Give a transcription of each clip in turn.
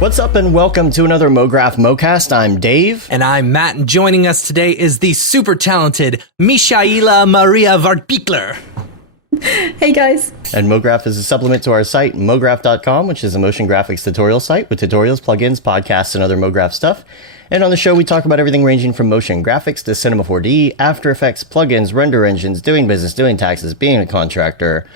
What's up and welcome to another Mograph Mocast. I'm Dave. And I'm Matt, and joining us today is the super talented Michaela Maria Wartbichler. Hey guys. And Mograph is a supplement to our site, mograph.com, which is a motion graphics tutorial site with tutorials, plugins, podcasts, and other Mograph stuff. And on the show, we talk about everything ranging from motion graphics to Cinema 4D, After Effects, plugins, render engines, doing business, doing taxes, being a contractor,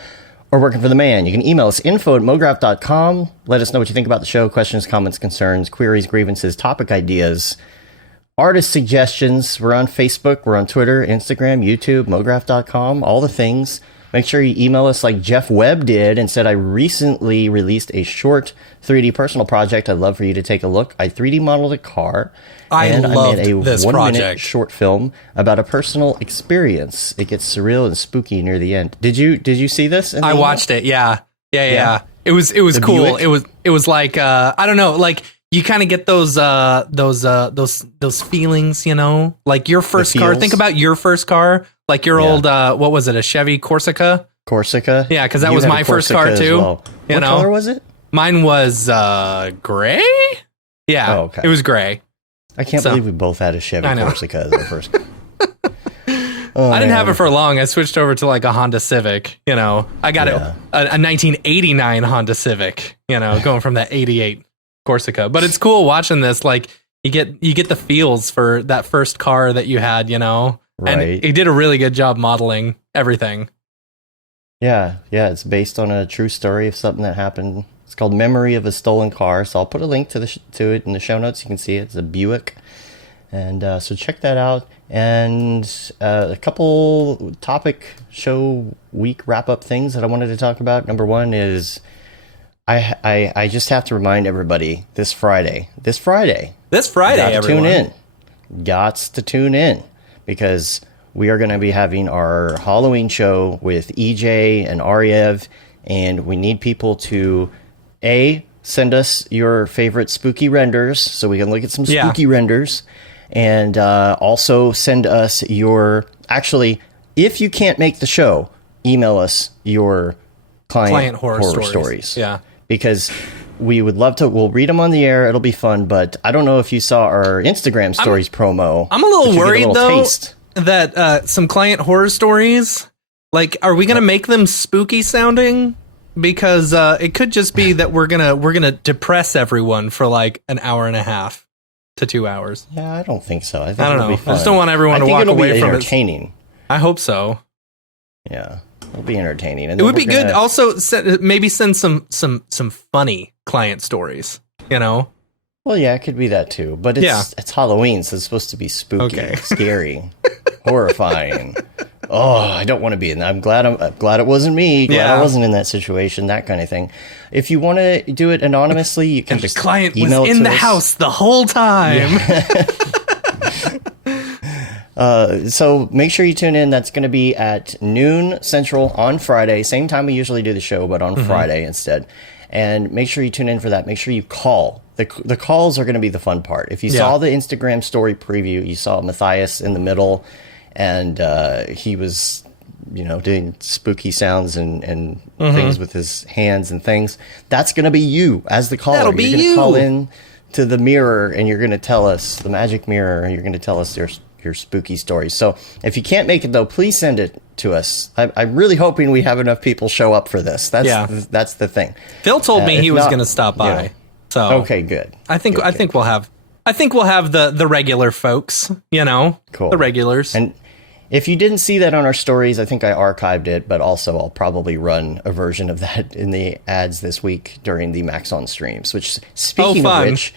or working for the man. You can email us info@mograph.com. Let us know what you think about the show, questions, comments, concerns, queries, grievances, topic ideas, artist suggestions. We're on Facebook, we're on Twitter, Instagram, YouTube, mograph.com, all the things. Make sure you email us like Jeff Webb did and said, I recently released a short 3D personal project. I'd love for you to take a look. I 3D modeled a car. I made a this 1 minute project. Short film about a personal experience. It gets surreal and spooky near the end. Did you see this? I watched it. Yeah. It was cool. Buick? It was like I don't know, like you kind of get those feelings, you know, like your first car. Think about your first car, like your old what was it, a Chevy Corsica? Corsica? Yeah, because that was my first car too. Well. What color was it? Mine was gray. Yeah, okay. It was gray. I can't believe we both had a Chevy Corsica as our first car. I didn't have it for long. I switched over to like a Honda Civic. You know, I got a 1989 Honda Civic. You know, going from that 88 Corsica. But it's cool watching this. Like you get the feels for that first car that you had. You know, right. And he did a really good job modeling everything. Yeah. It's based on a true story of something that happened. It's called Memory of a Stolen Car. So I'll put a link to it in the show notes. You can see it. It's a Buick. And so check that out. And a couple topic show week wrap-up things that I wanted to talk about. Number one is I just have to remind everybody this Friday, everyone. Tune in. Gots to tune in because we are going to be having our Halloween show with EJ and Ariev, and we need people to send us your favorite spooky renders so we can look at some spooky renders. And also send us actually, if you can't make the show, email us your client horror stories. Yeah. Because we would love to, we'll read them on the air. It'll be fun. But I don't know if you saw our Instagram stories promo. I'm a little worried, though, that some client horror stories, like, are we going to make them spooky sounding? Because it could just be that we're gonna depress everyone for like an hour and a half to 2 hours. Yeah, I don't think so. I don't know. Be fun. I just don't want everyone to walk away from it. Entertaining. I hope so. Yeah, it'll be entertaining. And it would be good. Also, maybe send some funny client stories. You know. Well, yeah, it could be that too. But it's Halloween, so it's supposed to be spooky, scary, horrifying. Oh, I don't want to be in that. I'm glad it wasn't me. Glad I wasn't in that situation, that kind of thing. If you want to do it anonymously, you can just client email was in the house the whole time. Yeah. So make sure you tune in. That's going to be at noon Central on Friday. Same time we usually do the show, but on Friday instead. And make sure you tune in for that. Make sure you call. The calls are going to be the fun part. If you saw the Instagram story preview, you saw Matthias in the middle. And he was, doing spooky sounds and things with his hands and things. That's going to be you as the caller. That'll be you're going to call in to the mirror, and you're going to tell us, the magic mirror, and you're going to tell us your spooky stories. So if you can't make it, though, please send it to us. I'm really hoping we have enough people show up for this. That's the thing. Phil told me he was going to stop by. So okay, good. I think we'll have the regular folks, Cool. The regulars. And if you didn't see that on our stories, I think I archived it, but also I'll probably run a version of that in the ads this week during the Maxon streams, which, speaking of which,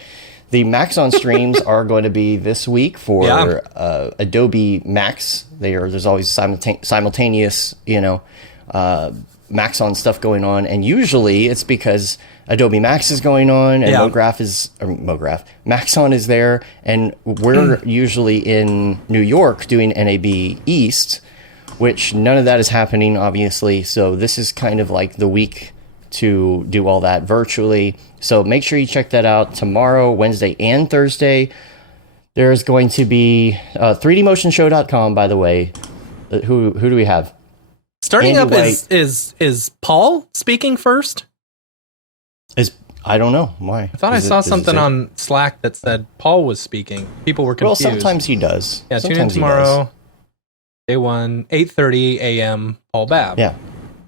the Maxon streams are going to be this week for Adobe Max. There's always simultaneous, Maxon stuff going on, and usually it's because Adobe Max is going on, and Maxon is there, and we're usually in New York doing NAB East, which none of that is happening, obviously, so this is kind of like the week to do all that virtually. So make sure you check that out tomorrow, Wednesday, and Thursday. There's going to be 3dmotionshow.com, by the way. Who do we have? Starting Andy up White is Paul speaking first? I don't know why. I thought I saw something on Slack that said Paul was speaking. People were confused. Well, sometimes he does. Yeah, sometimes tune in tomorrow, day 1, 8:30 a.m. Paul Babb. Yeah.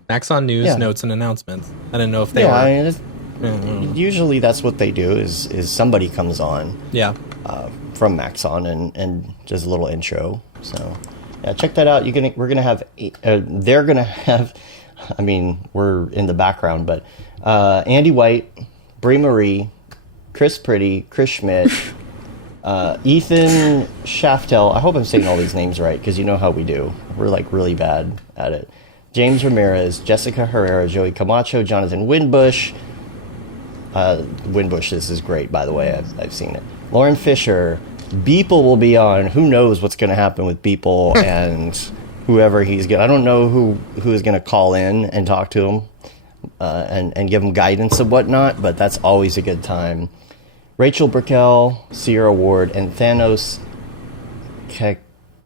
Maxon News, notes, and announcements. I didn't know if they were. I mean, usually that's what they do is somebody comes on. Yeah. From Maxon and just a little intro. So, yeah, check that out. We're gonna have. They're gonna have. I mean, we're in the background, but Andy White, Brie Marie, Chris Pretty, Chris Schmidt, Ethan Shaftel. I hope I'm saying all these names right because you know how we do. We're like really bad at it. James Ramirez, Jessica Herrera, Joey Camacho, Jonathan Winbush. Winbush, this is great, by the way. I've seen it. Lauren Fisher. Beeple will be on. Who knows what's going to happen with Beeple and whoever he's going to... I don't know who is going to call in and talk to him and give him guidance and whatnot, but that's always a good time. Rachel Brickell, Sierra Ward, and Thanos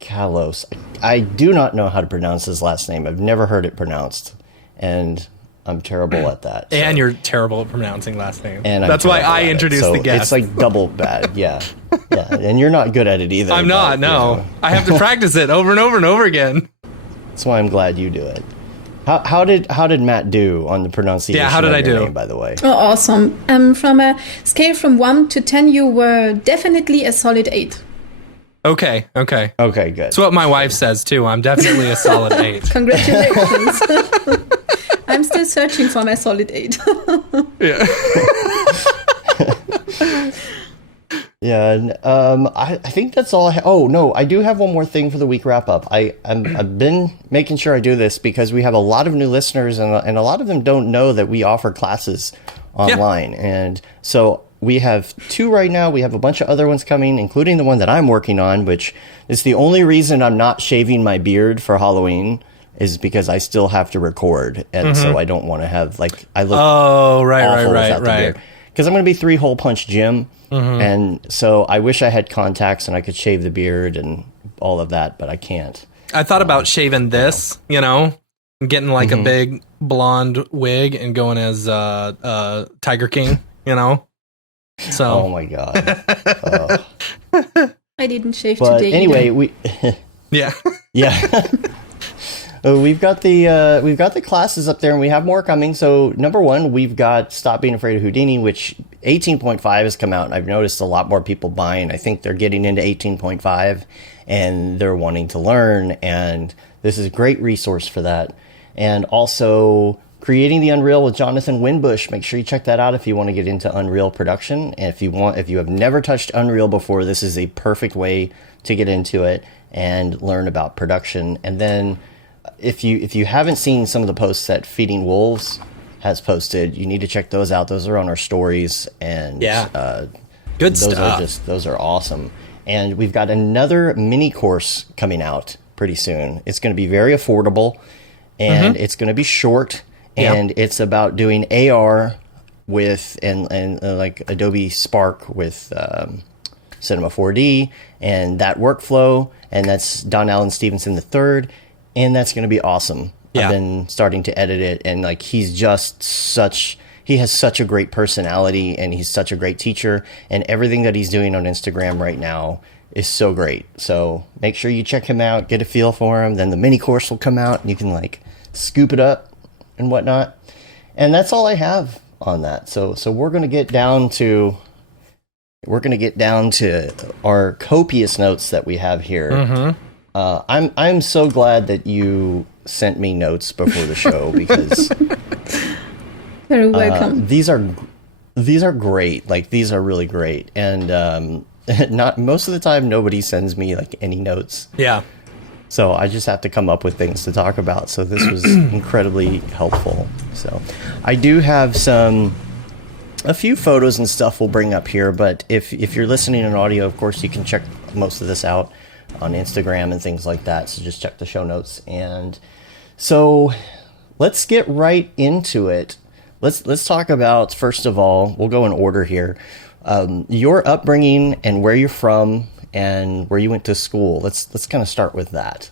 Kalos. I do not know how to pronounce his last name. I've never heard it pronounced, and I'm terrible at that. So. And you're terrible at pronouncing last names. And that's why I introduced the guest. It's like double bad, yeah. And you're not good at it either. I'm not, no. You know. I have to practice it over and over and over again. That's why I'm glad you do it. How did Matt do on the pronunciation? Yeah, how did I do? Name, by the way? Oh, awesome. From a scale from 1 to 10, you were definitely a solid 8. Okay, good. That's what my wife says too. I'm definitely a solid 8. Congratulations. I'm still searching for my solid 8. Yeah. Yeah, and I think that's all I have. Oh, no, I do have one more thing for the week wrap-up. I've been making sure I do this because we have a lot of new listeners, and a lot of them don't know that we offer classes online. Yeah. And so we have 2 right now. We have a bunch of other ones coming, including the one that I'm working on, which is the only reason I'm not shaving my beard for Halloween is because I still have to record. And so I don't want to have, like, I look awful without the beard. Because I'm going to be 3-hole punch Jim. And so I wish I had contacts and I could shave the beard and all of that, but I can't. I thought about shaving this, getting like a big blonde wig and going as Tiger King, So. Oh my God. I didn't shave but today. Anyway, yeah. We've got the classes up there, and we have more coming. So number 1, we've got Stop Being Afraid of Houdini, which 18.5 has come out, and I've noticed a lot more people buying. I think they're getting into 18.5, and they're wanting to learn, and this is a great resource for that. And also Creating the Unreal with Jonathan Winbush. Make sure you check that out if you want to get into Unreal production. And if you have never touched Unreal before, this is a perfect way to get into it and learn about production. And then if you haven't seen some of the posts that Feeding Wolves has posted, you need to check those out. Those are on our stories, and good stuff. Those are awesome. And we've got another mini course coming out pretty soon. It's going to be very affordable, and it's going to be short, and it's about doing AR with and like Adobe Spark with Cinema 4D and that workflow, and that's Don Allen Stevenson III. And that's going to be awesome. Yeah. I've been starting to edit it, and like he has such a great personality, and he's such a great teacher, and everything that he's doing on Instagram right now is so great. So make sure you check him out, get a feel for him. Then the mini course will come out, and you can like scoop it up and whatnot. And that's all I have on that. So we're going to get down to our copious notes that we have here. I'm so glad that you sent me notes before the show because very welcome. These are great. Like, these are really great, and not most of the time nobody sends me like any notes. Yeah. So I just have to come up with things to talk about. So this was incredibly helpful. So I do have a few photos and stuff we'll bring up here, but if you're listening in audio, of course you can check most of this out on Instagram and things like that. So just check the show notes. And so let's get right into it. Let's talk about, first of all, we'll go in order here. Your upbringing and where you're from and where you went to school. Let's kind of start with that.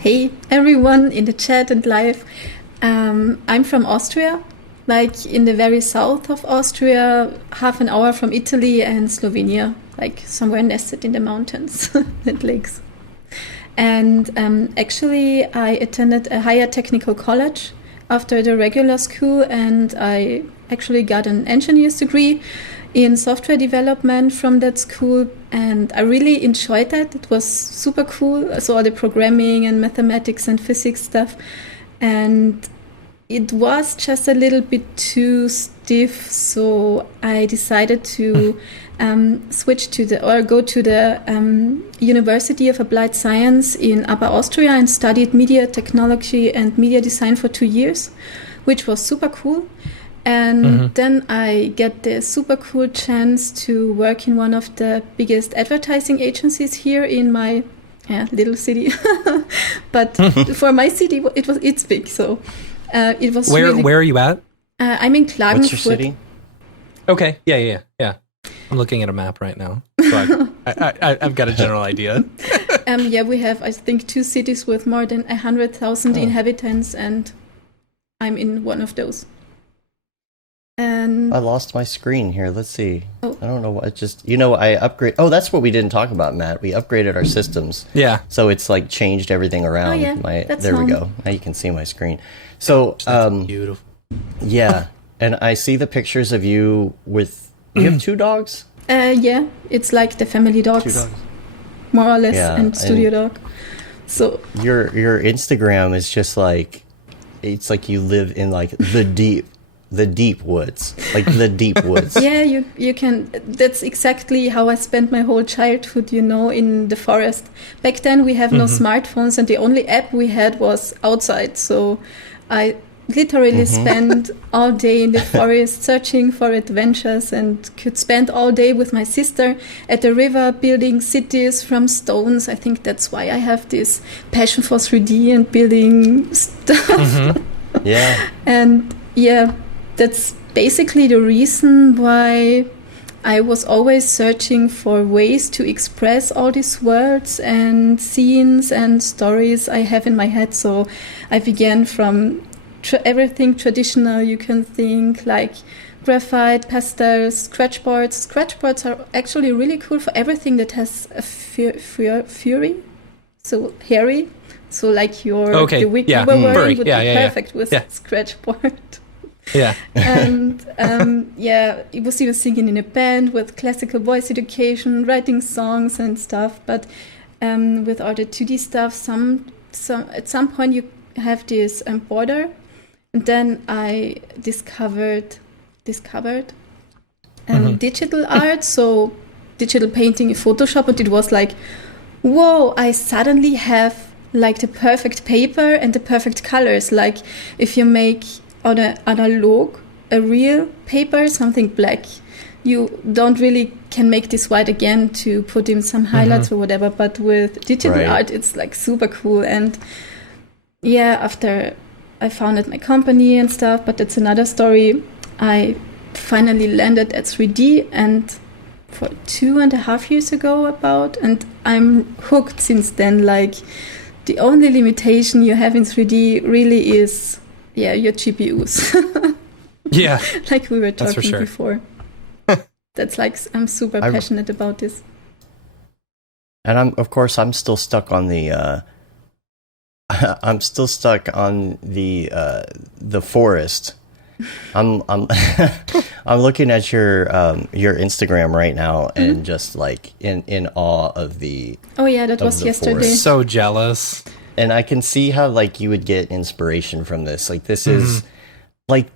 Hey everyone in the chat and live. I'm from Austria. like in the very south of Austria, half an hour from Italy and Slovenia, like somewhere nested in the mountains and lakes. And actually, I attended a higher technical college after the regular school, and I actually got an engineer's degree in software development from that school, and I really enjoyed that. It was super cool. So all the programming and mathematics and physics stuff, and it was just a little bit too stiff, so I decided to switch to go to the University of Applied Science in Upper Austria and studied media technology and media design for 2 years, which was super cool. And then I get the super cool chance to work in one of the biggest advertising agencies here in my little city. But for my city, it's big, so it was. Where are you at? I'm in Klagenfurt. What's your city? Okay, yeah. I'm looking at a map right now, so I've got a general idea. We have, I think, 2 cities with more than 100,000 inhabitants, and I'm in one of those. And I lost my screen here. Let's see. Oh. I don't know what. I upgrade. Oh, that's what we didn't talk about, Matt. We upgraded our systems. Yeah. So it's like changed everything around. Oh, yeah. There we go. Now you can see my screen. So Beautiful. Yeah, and I see the pictures of you with. You have 2 dogs. Yeah, it's like the family dogs, 2 dogs. more or less, Yeah, and studio dog. So Your Instagram is just like, it's like you live in like the deep woods, like the deep woods. yeah, you can. That's exactly how I spent my whole childhood, in the forest. Back then we have no smartphones, and the only app we had was outside. So I literally spent all day in the forest searching for adventures, and could spend all day with my sister at the river building cities from stones. I think that's why I have this passion for 3D and building stuff. Yeah. And yeah, that's basically the reason why I was always searching for ways to express all these words and scenes and stories I have in my head. So I began from everything traditional you can think, like graphite, pastels, scratchboards. Scratchboards are actually really cool for everything that has a fury, so hairy. So like the wig you were wearing would be perfect with scratchboard. Yeah. And it was even singing in a band with classical voice education, writing songs and stuff. But with all the 2D stuff, some at some point you have this border. And then I discovered digital art, so digital painting in Photoshop, and it was like, whoa, I suddenly have like the perfect paper and the perfect colors. Like if you make on an analog, a real paper, something black, you don't really can make this white again to put in some highlights or whatever, but with digital art, it's like super cool. And yeah, after I founded my company and stuff, but that's another story. I finally landed at 3D, and for 2.5 years ago and I'm hooked since then. Like the only limitation you have in 3D really is your GPUs. Yeah. Like we were talking before. That's like, I'm super passionate about this. And I'm still stuck on the I'm still stuck on the forest. I'm I'm looking at your Instagram right now and just like in awe of the. Oh yeah, that was yesterday. Forest. So jealous. And I can see how like you would get inspiration from this. Like this is like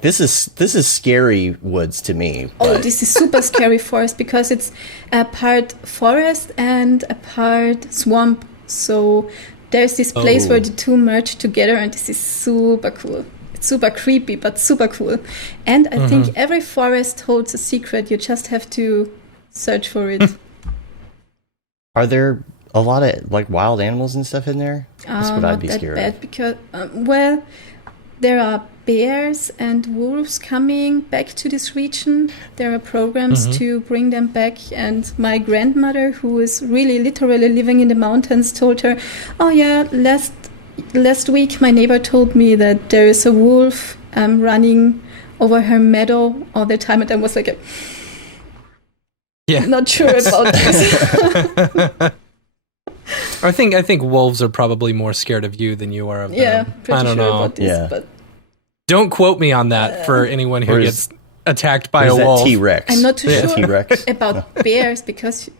this is scary woods to me. Oh, this is super scary forest because it's a part forest and a part swamp. So there's this place where the two merge together, and this is super cool. It's super creepy, but super cool. And I think every forest holds a secret. You just have to search for it. Are there a lot of like wild animals and stuff in there? That's what I'd be scared of. Because there are bears and wolves coming back to this region. There are programs to bring them back, and my grandmother, who is really literally living in the mountains, told her, oh yeah, last week my neighbor told me that there is a wolf running over her meadow all the time, and I was like, not sure about this. I think wolves are probably more scared of you than you are of them. Yeah, pretty I don't sure know. about this, but don't quote me on that for anyone who gets attacked by a wolf. T-Rex? I'm not too sure T-Rex? about bears because,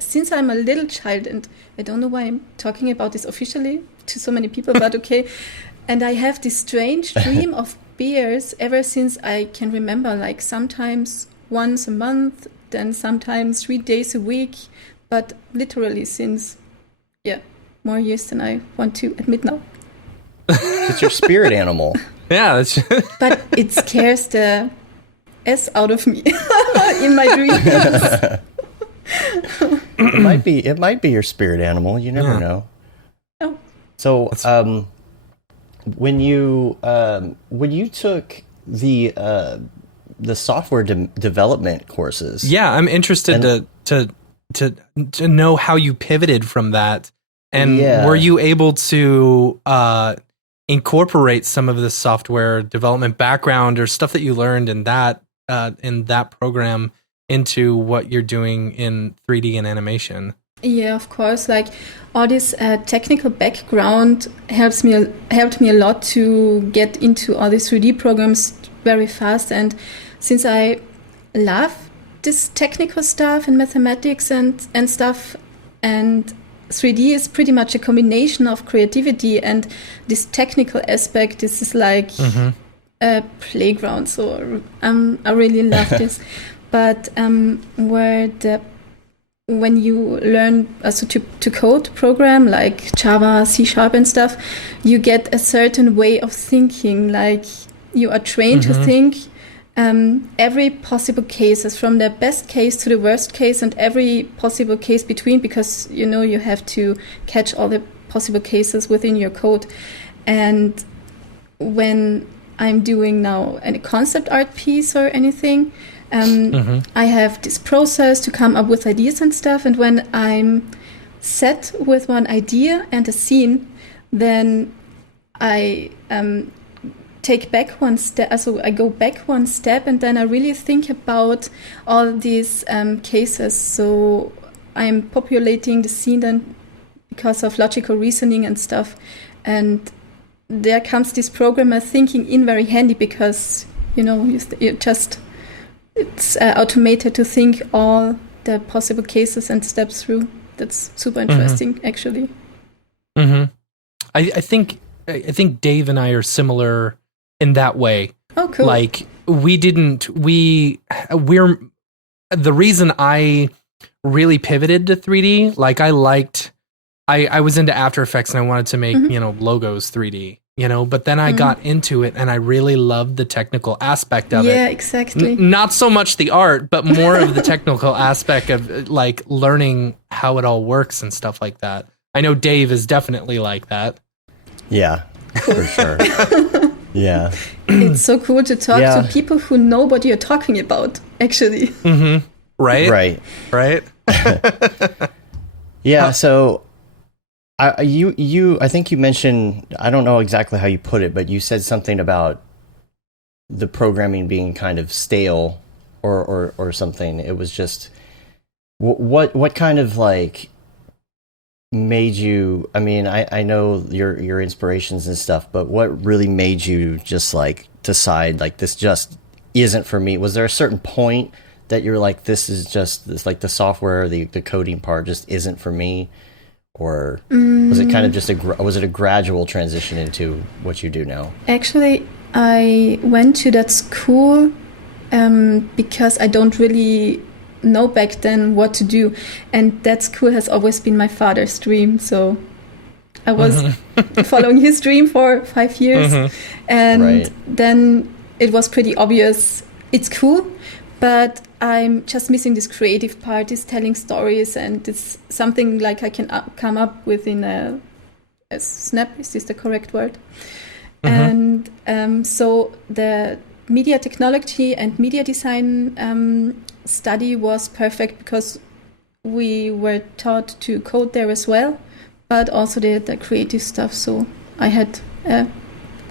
since I'm a little child, and I don't know why I'm talking about this officially to so many people, but okay. And I have this strange dream of bears ever since I can remember, like sometimes once a month, then sometimes 3 days a week, but literally since, more years than I want to admit now. It's your spirit animal. Yeah, but it scares the S out of me in my dreams. It might be your spirit animal. You never know. Oh. So, when you took the software development courses, I'm interested to know how you pivoted from that, and were you able to incorporate some of the software development background or stuff that you learned in that program into what you're doing in 3D and animation? Yeah, of course. Like all this technical background helped me a lot to get into all these 3D programs very fast. And since I love this technical stuff and mathematics and stuff, and 3D is pretty much a combination of creativity and this technical aspect. This is like a playground. So I really love this. But when you learn to code program like Java, C# and stuff, you get a certain way of thinking. Like you are trained to think every possible cases, from the best case to the worst case, and every possible case between, because you have to catch all the possible cases within your code. And when I'm doing now a concept art piece or anything, I have this process to come up with ideas and stuff, and when I'm set with one idea and a scene, then I take back one step. So I go back one step, and then I really think about all these cases. So I'm populating the scene then because of logical reasoning and stuff, and there comes this programmer thinking in very handy, because you just it's automated to think all the possible cases and steps through. That's super interesting, actually. I think Dave and I are similar in that way. Oh, cool. Like we're the reason I really pivoted to 3D. Like I was into After Effects and I wanted to make logos 3D. But then I got into it and I really loved the technical aspect of it. Yeah, exactly. Not so much the art, but more of the technical aspect of like learning how it all works and stuff like that. I know Dave is definitely like that. Yeah, for sure. Yeah. It's so cool to talk to people who know what you're talking about, actually. Right? Right. Yeah, so I think you mentioned, I don't know exactly how you put it, but you said something about the programming being kind of stale or something. It was just what kind of like made you, I mean, I know your inspirations and stuff, but what really made you just like decide like this just isn't for me? Was there a certain point that you're like, this like the software, the coding part just isn't for me? Or was it kind of just was it a gradual transition into what you do now? Actually, I went to that school because I don't really know back then what to do, and that school has always been my father's dream. So I was following his dream for 5 years, and then it was pretty obvious. It's cool, but I'm just missing this creative part, this telling stories, and it's something like I can come up with in a snap. Is this the correct word? And so the media technology and media design study was perfect, because we were taught to code there as well, but also the creative stuff. So I had a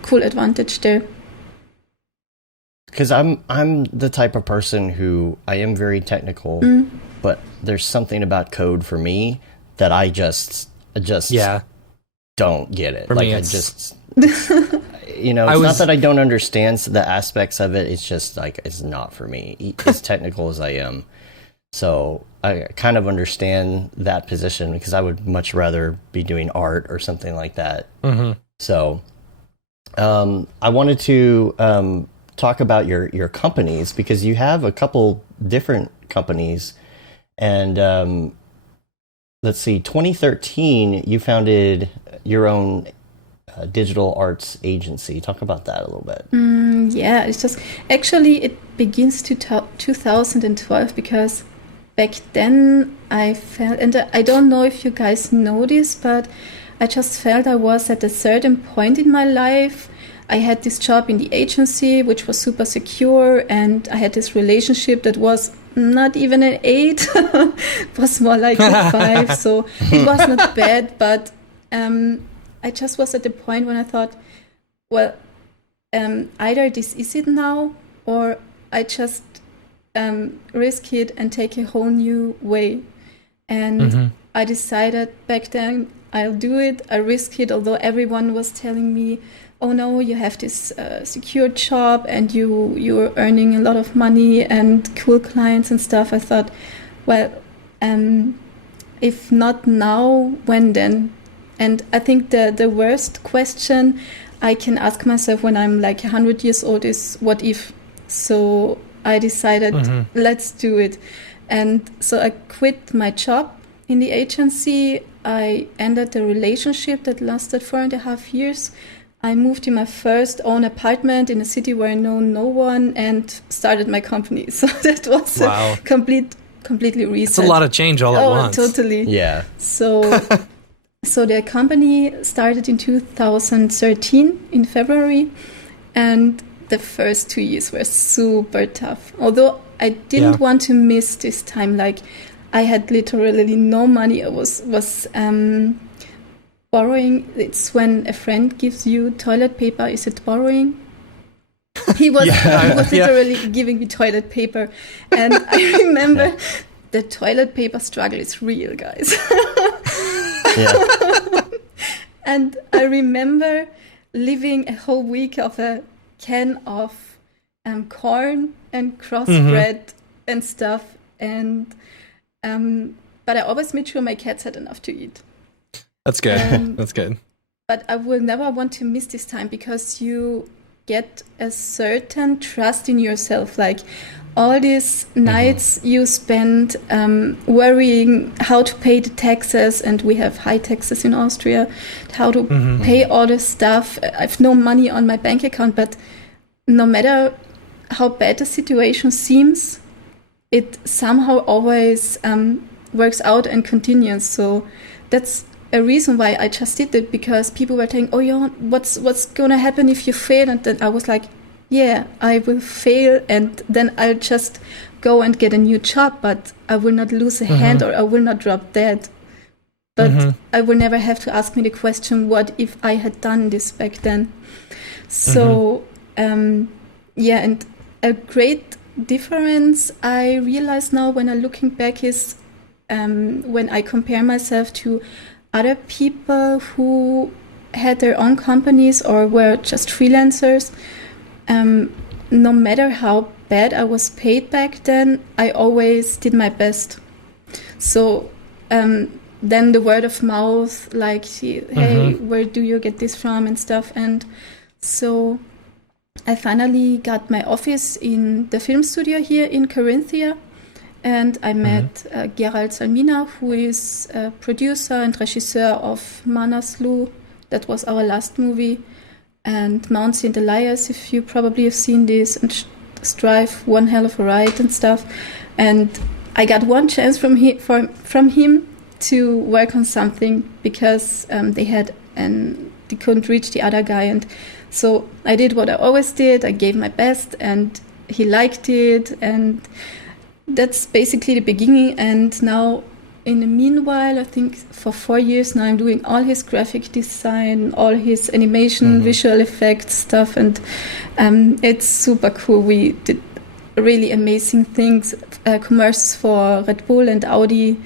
cool advantage there. because I'm the type of person who I am very technical, but there's something about code for me that I just don't get it. For like me, I it's- just it's not that I don't understand the aspects of it. It's just like it's not for me. As technical as I am, so I kind of understand that position because I would much rather be doing art or something like that. So I wanted to talk about your companies because you have a couple different companies, and let's see, 2013 you founded your own digital arts agency. Talk about that a little bit. Yeah, it's just actually it begins to 2012 because back then I felt, and I don't know if you guys know this, but I just felt I was at a certain point in my life. I had this job in the agency, which was super secure, and I had this relationship that was not even an 8, it was more like a 5, so it was not bad, but I just was at the point when I thought, well, either this is it now, or I just risk it and take a whole new way. And I decided back then I'll do it. I risk it, although everyone was telling me, oh no, you have this secure job and you're earning a lot of money and cool clients and stuff. I thought, well, if not now, when then? And I think the worst question I can ask myself when I'm like 100 years old is, what if? So I decided, let's do it. And so I quit my job in the agency. I ended a relationship that lasted 4.5 years. I moved in my first own apartment in a city where I know no one and started my company. So that was a completely reset. It's a lot of change all at once. Totally. Yeah. So the company started in 2013 in February, and the first 2 years were super tough. Although I didn't want to miss this time. Like I had literally no money. I was borrowing. It's when a friend gives you toilet paper. Is it borrowing? He was literally giving me toilet paper, and I remember the toilet paper struggle is real, guys. And I remember living a whole week of a can of corn and crossbread and stuff, and but I always made sure my cats had enough to eat. That's good. That's good. But I will never want to miss this time because you get a certain trust in yourself. Like all these nights you spend worrying how to pay the taxes, and we have high taxes in Austria, how to pay all this stuff. I have no money on my bank account, but no matter how bad the situation seems, it somehow always works out and continues. So that's a reason why I just did it, because people were saying, oh, yeah, what's going to happen if you fail? And then I was like, yeah, I will fail, and then I'll just go and get a new job, but I will not lose a hand or I will not drop dead. But I will never have to ask me the question, what if I had done this back then? So, and a great difference I realize now when I'm looking back is when I compare myself to other people who had their own companies or were just freelancers. No matter how bad I was paid back then, I always did my best. So then the word of mouth, like, hey, where do you get this from and stuff. And so I finally got my office in the film studio here in Carinthia. And I met Gerald Salmina, who is a producer and regisseur of Manaslu. That was our last movie. And Mountsy and the Liars, if you probably have seen this, and Strive, one hell of a ride and stuff. And I got one chance from him to work on something because they couldn't reach the other guy. And so I did what I always did. I gave my best, and he liked it. And that's basically the beginning. And now in the meanwhile, I think for 4 years now, I'm doing all his graphic design, all his animation, visual effects stuff, and it's super cool. We did really amazing things, commercials for Red Bull and Audi.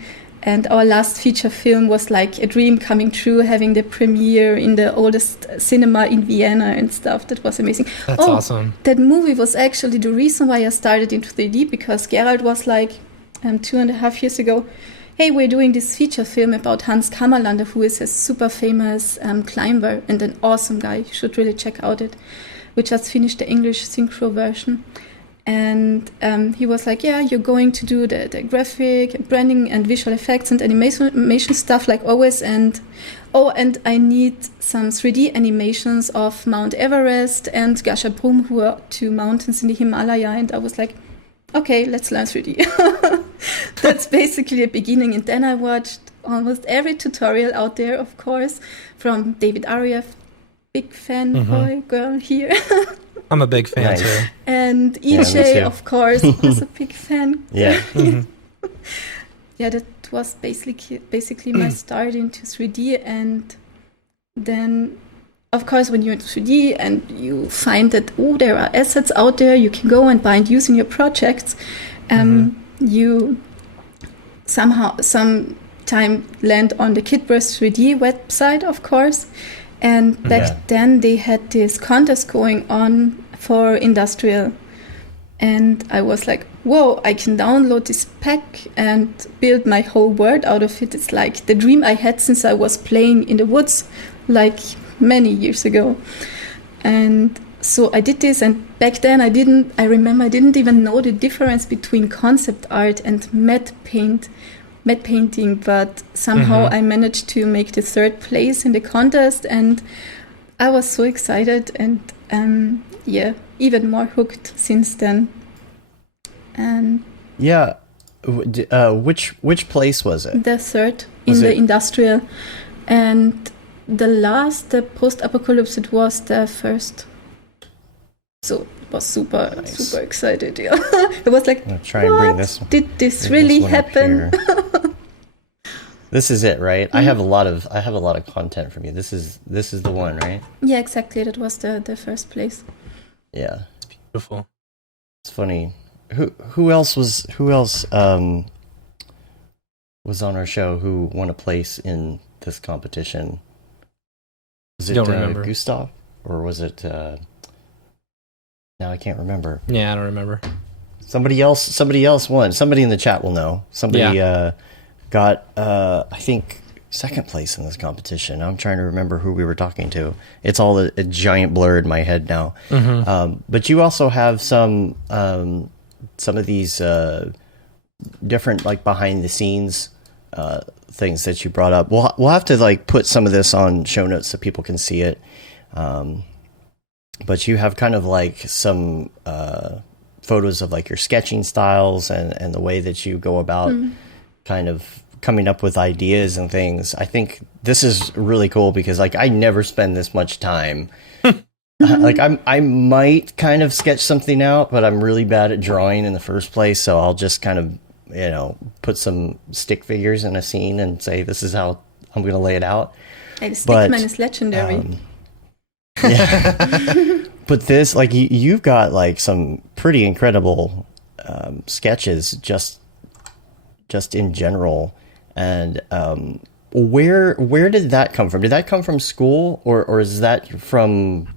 And our last feature film was like a dream coming true, having the premiere in the oldest cinema in Vienna and stuff. That was amazing. That's awesome. That movie was actually the reason why I started into 3D, because Gerald was like 2.5 years ago, hey, we're doing this feature film about Hans Kammerlander, who is a super famous climber and an awesome guy. You should really check out it. We just finished the English synchro version. And he was like, yeah, you're going to do the graphic, branding and visual effects and animation stuff like always. And I need some 3D animations of Mount Everest and Gasherbrum, who are 2 mountains in the Himalaya. And I was like, okay, let's learn 3D. That's basically a beginning. And then I watched almost every tutorial out there, of course, from David Arieff, big fan boy girl here. I'm a big fan too. And EJ, of course, was a big fan. Yeah. Yeah, that was basically my start into 3D. And then, of course, when you're in 3D and you find that, there are assets out there you can go and buy and use in your projects, you sometime land on the Kitburst 3D website, of course. And back then they had this contest going on for industrial. And I was like, whoa, I can download this pack and build my whole world out of it. It's like the dream I had since I was playing in the woods, like many years ago. And so I did this, and back then I didn't even know the difference between concept art and matte painting, but somehow I managed to make the 3rd place in the contest, and I was so excited, and even more hooked since then. And which place was it? The 3rd in the industrial, and the post-apocalypse, it was the 1st. So it was super excited. Yeah, it was like, I'm try and bring this. Did this really happen? This is it, right? I have a lot of content from you. This is the one, right? Yeah, exactly. That was the 1st place. Yeah, it's beautiful. It's funny. Who else was on our show who won a place in this competition? Was it Gustav, or was it? Now I can't remember. Yeah, I don't remember. Somebody else won. Somebody in the chat will know. Somebody got, I think, 2nd place in this competition. I'm trying to remember who we were talking to. It's all a giant blur in my head now. But you also have some of these different, like, behind the scenes things that you brought up. We'll have to, like, put some of this on show notes so people can see it. But you have kind of like some photos of like your sketching styles and the way that you go about kind of coming up with ideas and things. I think this is really cool because like I never spend this much time. Like I might kind of sketch something out, but I'm really bad at drawing in the first place. So I'll just kind of, put some stick figures in a scene and say, this is how I'm going to lay it out. Hey, the Stickman is legendary. Yeah. But this, like, you've got like some pretty incredible sketches just in general. And where did that come from? Did that come from school, or is that from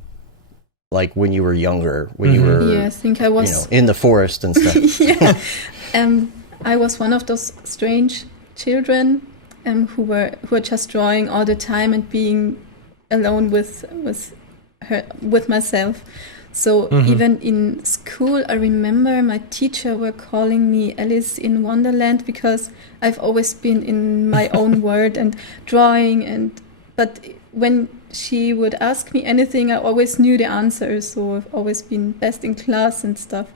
like when you were younger, when you were I think I was in the forest and stuff? Yeah. I was one of those strange children who were just drawing all the time and being alone with myself. So even in school, I remember my teacher were calling me Alice in Wonderland because I've always been in my own world and drawing. But when she would ask me anything, I always knew the answer. So I've always been best in class and stuff.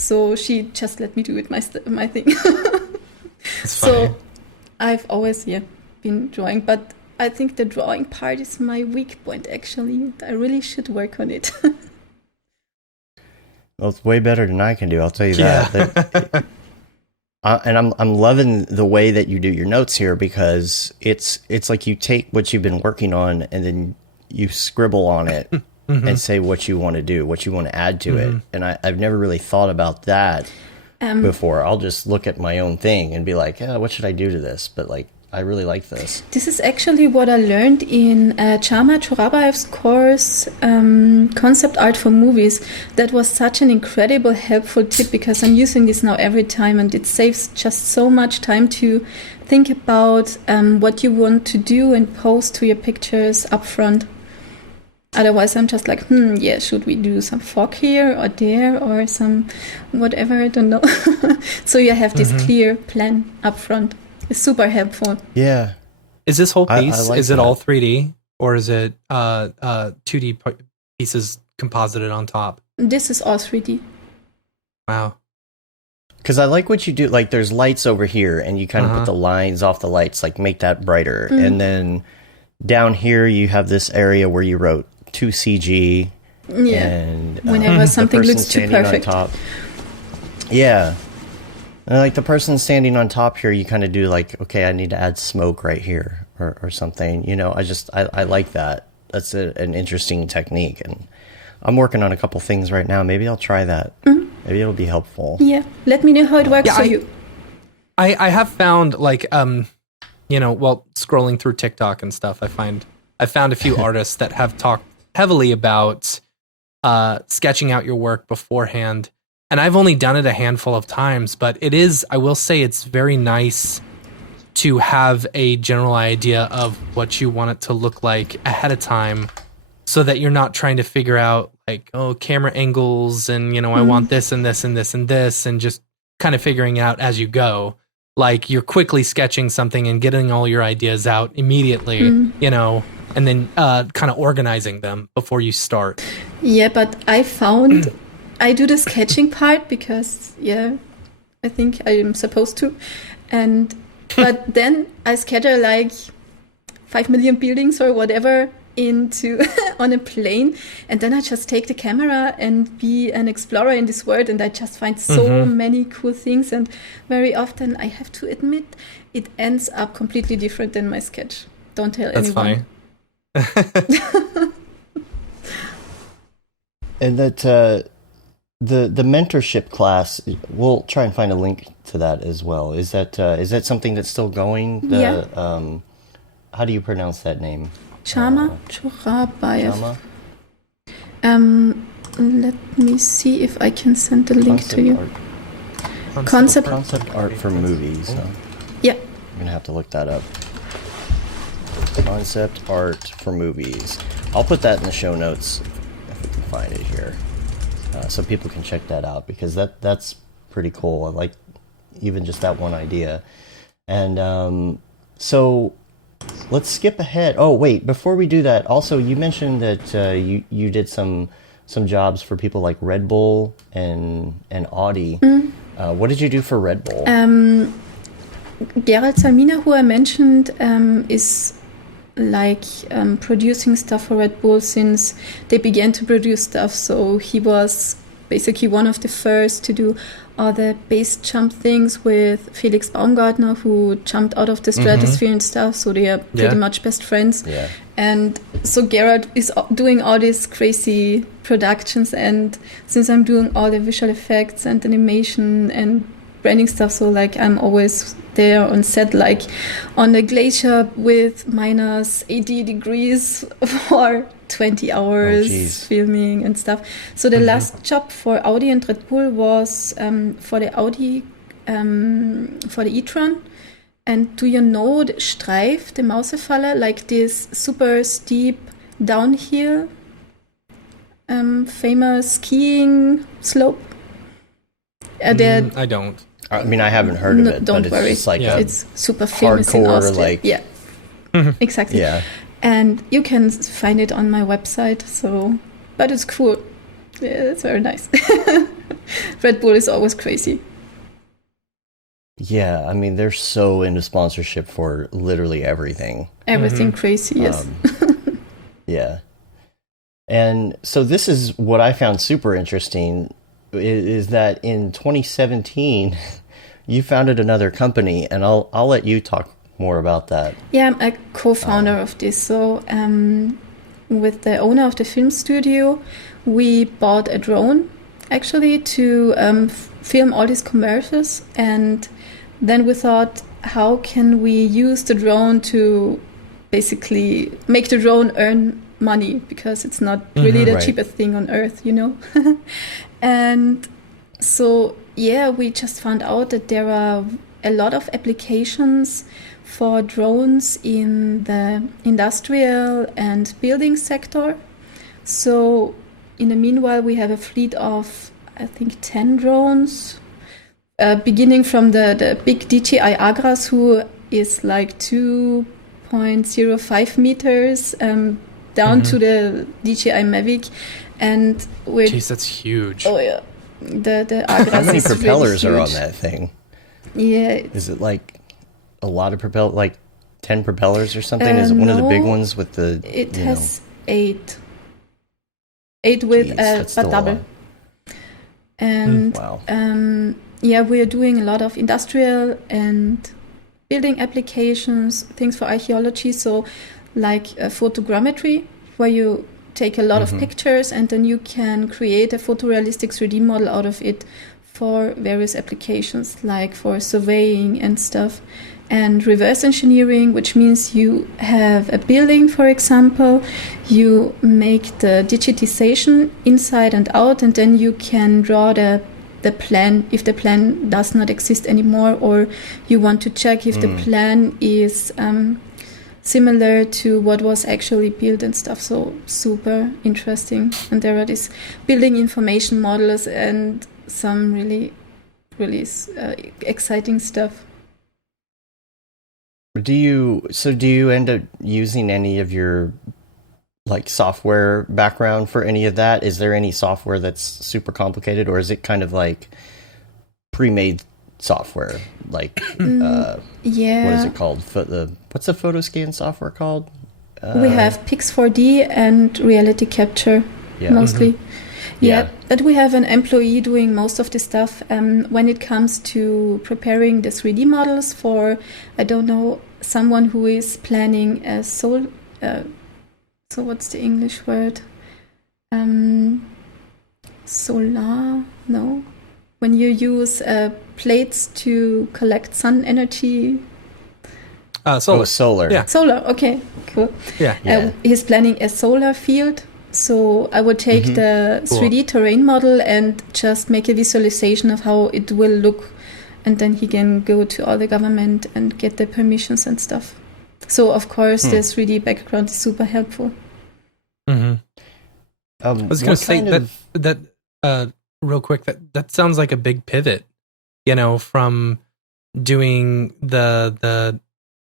So she just let me do it my thing. So I've always been drawing, but I think the drawing part is my weak point, actually. I really should work on it. Well, it's way better than I can do, I'll tell you that. I'm loving the way that you do your notes here, because it's like you take what you've been working on and then you scribble on it and say what you want to do, what you want to add to it. And I've never really thought about that before. I'll just look at my own thing and be like, yeah, what should I do to this? But like, I really like this. This is actually what I learned in Chama Chorabaev's course, Concept Art for Movies. That was such an incredible, helpful tip, because I'm using this now every time, and it saves just so much time to think about what you want to do and post to your pictures up front. Otherwise, I'm just like, yeah, should we do some fog here or there or some whatever, I don't know. So you have this clear plan up front. It's super helpful. Yeah. Is this whole piece, I like is it that. all 3D, or is it 2D pieces composited on top? This is all 3D. Wow. Because I like what you do. Like, there's lights over here, and you kind of put the lines off the lights, like make that brighter. And then down here, you have this area where you wrote 2CG. Yeah. And Whenever something the person looks too standing perfect. on top. Yeah. And like the person standing on top here, you kind of do like, okay, I need to add smoke right here or something. You know, I like that. That's an interesting technique. And I'm working on a couple things right now. Maybe I'll try that. Maybe it'll be helpful. Yeah. Let me know how it works for you. I have found, like, scrolling through TikTok and stuff, I found a few artists that have talked heavily about sketching out your work beforehand. And I've only done it a handful of times, but I will say it's very nice to have a general idea of what you want it to look like ahead of time, so that you're not trying to figure out like, camera angles and, I want this and this and this and this, and just kind of figuring it out as you go. Like, you're quickly sketching something and getting all your ideas out immediately, and then kind of organizing them before you start. Yeah, but I found I do the sketching part because, I think I am supposed to. But then I scatter like 5 million buildings or whatever into on a plane, and then I just take the camera and be an explorer in this world, and I just find so many cool things, and very often I have to admit it ends up completely different than my sketch. Don't tell anyone. That's funny. And that the mentorship class, we'll try and find a link to that as well. Is that something that's still going? How do you pronounce that name? Chama Chorabaev. Chama? Let me see if I can send the link to you. Concept art for movies. Huh? Yeah. I'm gonna have to look that up. Concept art for movies. I'll put that in the show notes if we can find it here, so people can check that out, because that's pretty cool. I like even just that one idea. And so let's skip ahead. Oh wait, before we do that, also you mentioned that you did some jobs for people like Red Bull and Audi. What did you do for Red Bull? Gerald Salmina, who I mentioned, is like producing stuff for Red Bull since they began to produce stuff. So he was basically one of the first to do all the base jump things with Felix Baumgartner, who jumped out of the stratosphere and stuff. So they are pretty much best friends. Yeah. And so Gerald is doing all these crazy productions, and since I'm doing all the visual effects and animation and branding stuff, so like I'm always there on set, like on the glacier with minus 80 degrees for 20 hours filming and stuff. So the last job for Audi and Red Bull was for the Audi, for the e-tron. And do you know the Streif, the Mausefalle, like this super steep downhill, famous skiing slope? I don't. I mean, I haven't heard of it. Don't but worry. It's just like it's super famous in Austria. Exactly. Yeah. And you can find it on my website. So, but it's cool. Yeah, it's very nice. Red Bull is always crazy. Yeah, I mean, they're so into sponsorship for literally everything. Everything crazy, yes. Yeah. And so this is what I found super interesting, is that in 2017, you founded another company, and I'll let you talk more about that. Yeah, I'm a co-founder of this. So with the owner of the film studio, we bought a drone actually to film all these commercials, and then we thought, how can we use the drone to basically make the drone earn money, because it's not really the cheapest thing on earth, you know. And so we just found out that there are a lot of applications for drones in the industrial and building sector. So in the meanwhile, we have a fleet of, I think, 10 drones, beginning from the big DJI Agras, who is like 2.05 meters, down to the DJI Mavic. And jeez, that's huge. Oh yeah, the Agras. How many propellers really are on that thing? Yeah. Is it like a lot of like 10 propellers or something? Is it one of the big ones with the... It has 8. 8 with but double. And wow. We are doing a lot of industrial and building applications, things for archaeology. So like photogrammetry, where you take a lot of pictures and then you can create a photorealistic 3D model out of it for various applications, like for surveying and stuff. And reverse engineering, which means you have a building, for example, you make the digitization inside and out, and then you can draw the plan if the plan does not exist anymore, or you want to check if the plan is similar to what was actually built and stuff. So super interesting. And there are these building information models and some really, really exciting stuff. Do you end up using any of your like software background for any of that? Is there any software that's super complicated, or is it kind of like pre-made software? Like what is it called? What's the photo scan software called? We have Pix4D and reality capture mostly. Yeah, but we have an employee doing most of the stuff when it comes to preparing the 3D models for, I don't know, someone who is planning a so what's the English word? Solar? No. When you use plates to collect sun energy. Solar. Oh, solar. Yeah. Solar, okay, cool. Yeah. He's planning a solar field. So I would take the 3D terrain model and just make a visualization of how it will look, and then he can go to all the government and get the permissions and stuff. So of course the 3D background is super helpful. I was going to say that real quick, that sounds like a big pivot, you know, from doing the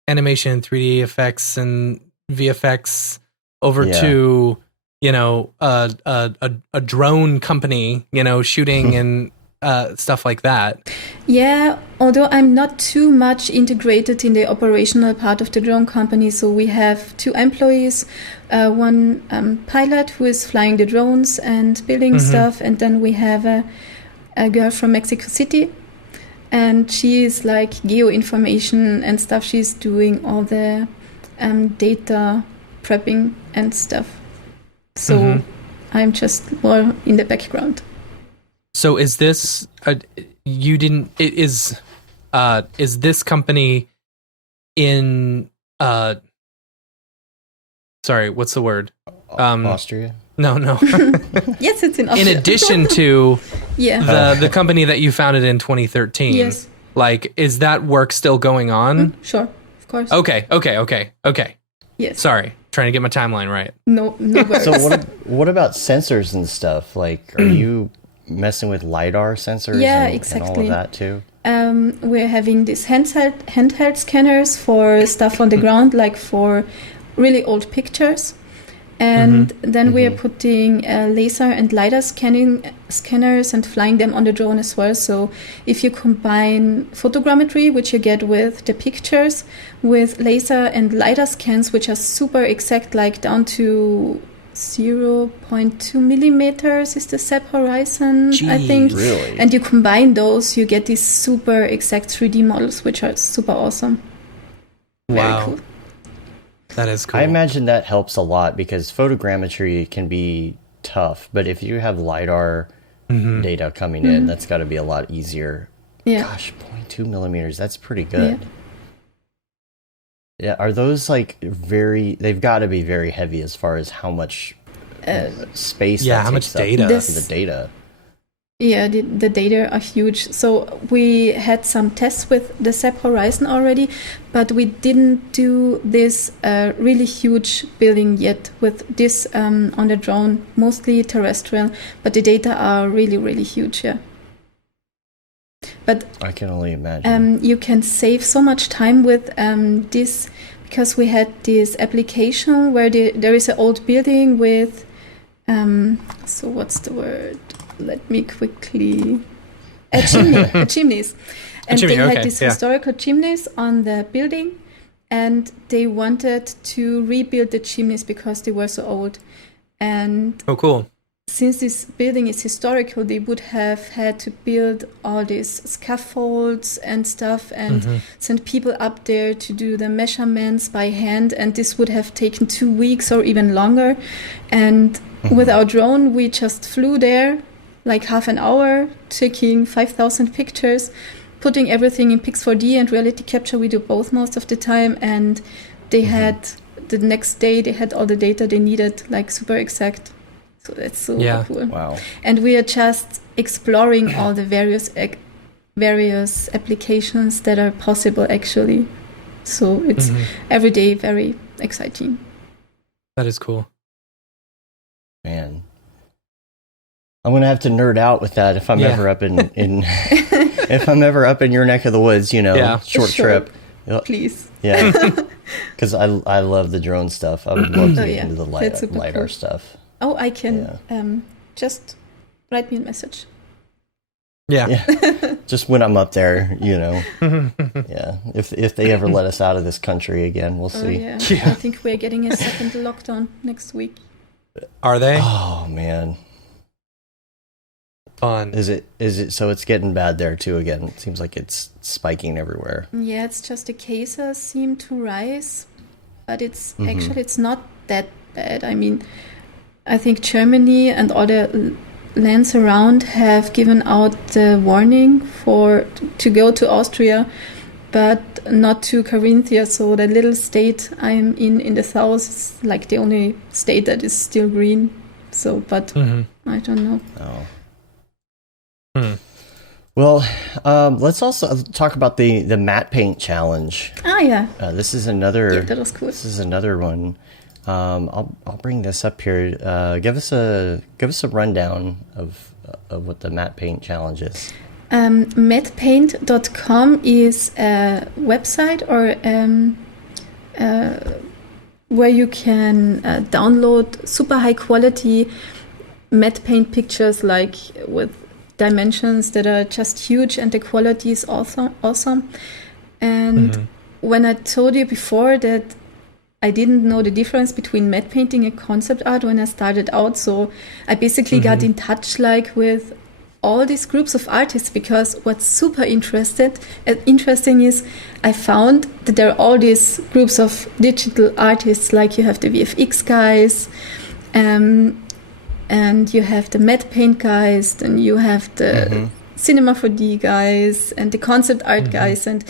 animation, 3D effects and VFX over to, you know, a drone company, you know, shooting and stuff like that. Yeah, although I'm not too much integrated in the operational part of the drone company. So we have 2 employees, one pilot who is flying the drones and building stuff, and then we have a girl from Mexico City, and she is like geo information and stuff. She's doing all the data prepping and stuff. So I'm just more in the background. So is this is this company in sorry, what's the word? Austria? No. Yes, it's in Austria. In addition to the company that you founded in 2013. Yes. Like, is that work still going on? Sure, of course. Okay. Yes. Sorry, trying to get my timeline right. No worries. So what about sensors and stuff? Like, are you messing with LiDAR sensors and all of that too? We're having these handheld scanners for stuff on the ground, like for really old pictures. And then we are putting laser and LiDAR scanners and flying them on the drone as well. So if you combine photogrammetry, which you get with the pictures, with laser and LiDAR scans, which are super exact, like down to 0.2 millimeters is the SEP horizon, I Gee, think. really? And you combine those, you get these super exact 3D models, which are super awesome. Wow. Very cool. That is cool. I imagine that helps a lot because photogrammetry can be tough, but if you have LiDAR data coming in, that's got to be a lot easier. Yeah. Gosh, 0.2 millimeters, that's pretty good. Yeah, are those like they've got to be very heavy as far as how much space Yeah, that how takes much up data? for the data. Yeah, the data are huge. So we had some tests with the SEP Horizon already, but we didn't do this really huge building yet with this on the drone, mostly terrestrial, but the data are really, really huge, yeah. But I can only imagine. you can save so much time with this, because we had this application where there is an old building with, so what's the word? Let me quickly... A chimneys. And chimney, they had okay, these yeah. historical chimneys on the building, and they wanted to rebuild the chimneys because they were so old. And Oh, cool. since this building is historical, they would have had to build all these scaffolds and stuff and send people up there to do the measurements by hand. And this would have taken 2 weeks or even longer. And with our drone, we just flew there like half an hour, taking 5,000 pictures, putting everything in Pix4D and reality capture. We do both most of the time. And they had, the next day, they had all the data they needed, like super exact. So that's super cool. Wow. And we are just exploring all the various applications that are possible, actually. So it's every day very exciting. That is cool. Man. I'm gonna have to nerd out with that if I'm ever up in if I'm ever up in your neck of the woods, short trip. Please. Yeah. Because I love the drone stuff. I would love to get into the LiDAR cool. stuff. Oh, I can just write me a message. Yeah. Just when I'm up there, Yeah. If they ever let us out of this country again, we'll see. Yeah. I think we're getting a second lockdown next week. Are they? Oh man. Fun. Is it so it's getting bad there too again? It seems like it's spiking everywhere. Yeah, it's just the cases seem to rise, but it's actually it's not that bad. I mean, I think Germany and other lands around have given out the warning to go to Austria, but not to Carinthia. So the little state I'm in the south is like the only state that is still green. So, but I don't know. Oh. Well, let's also talk about the matte paint challenge. Ah, yeah. This is another. Yeah, that was cool. This is another one. I'll bring this up here. Give us a rundown of what the matte paint challenge is. Mattepaint.com is a website or where you can download super high quality matte paint pictures, like with dimensions that are just huge, and the quality is awesome. And when I told you before that I didn't know the difference between matte painting and concept art when I started out, so I basically got in touch with all these groups of artists, because what's super interesting is I found that there are all these groups of digital artists, like you have the VFX guys, and you have the matte paint guys, then you have the Cinema 4D guys and the concept art guys, and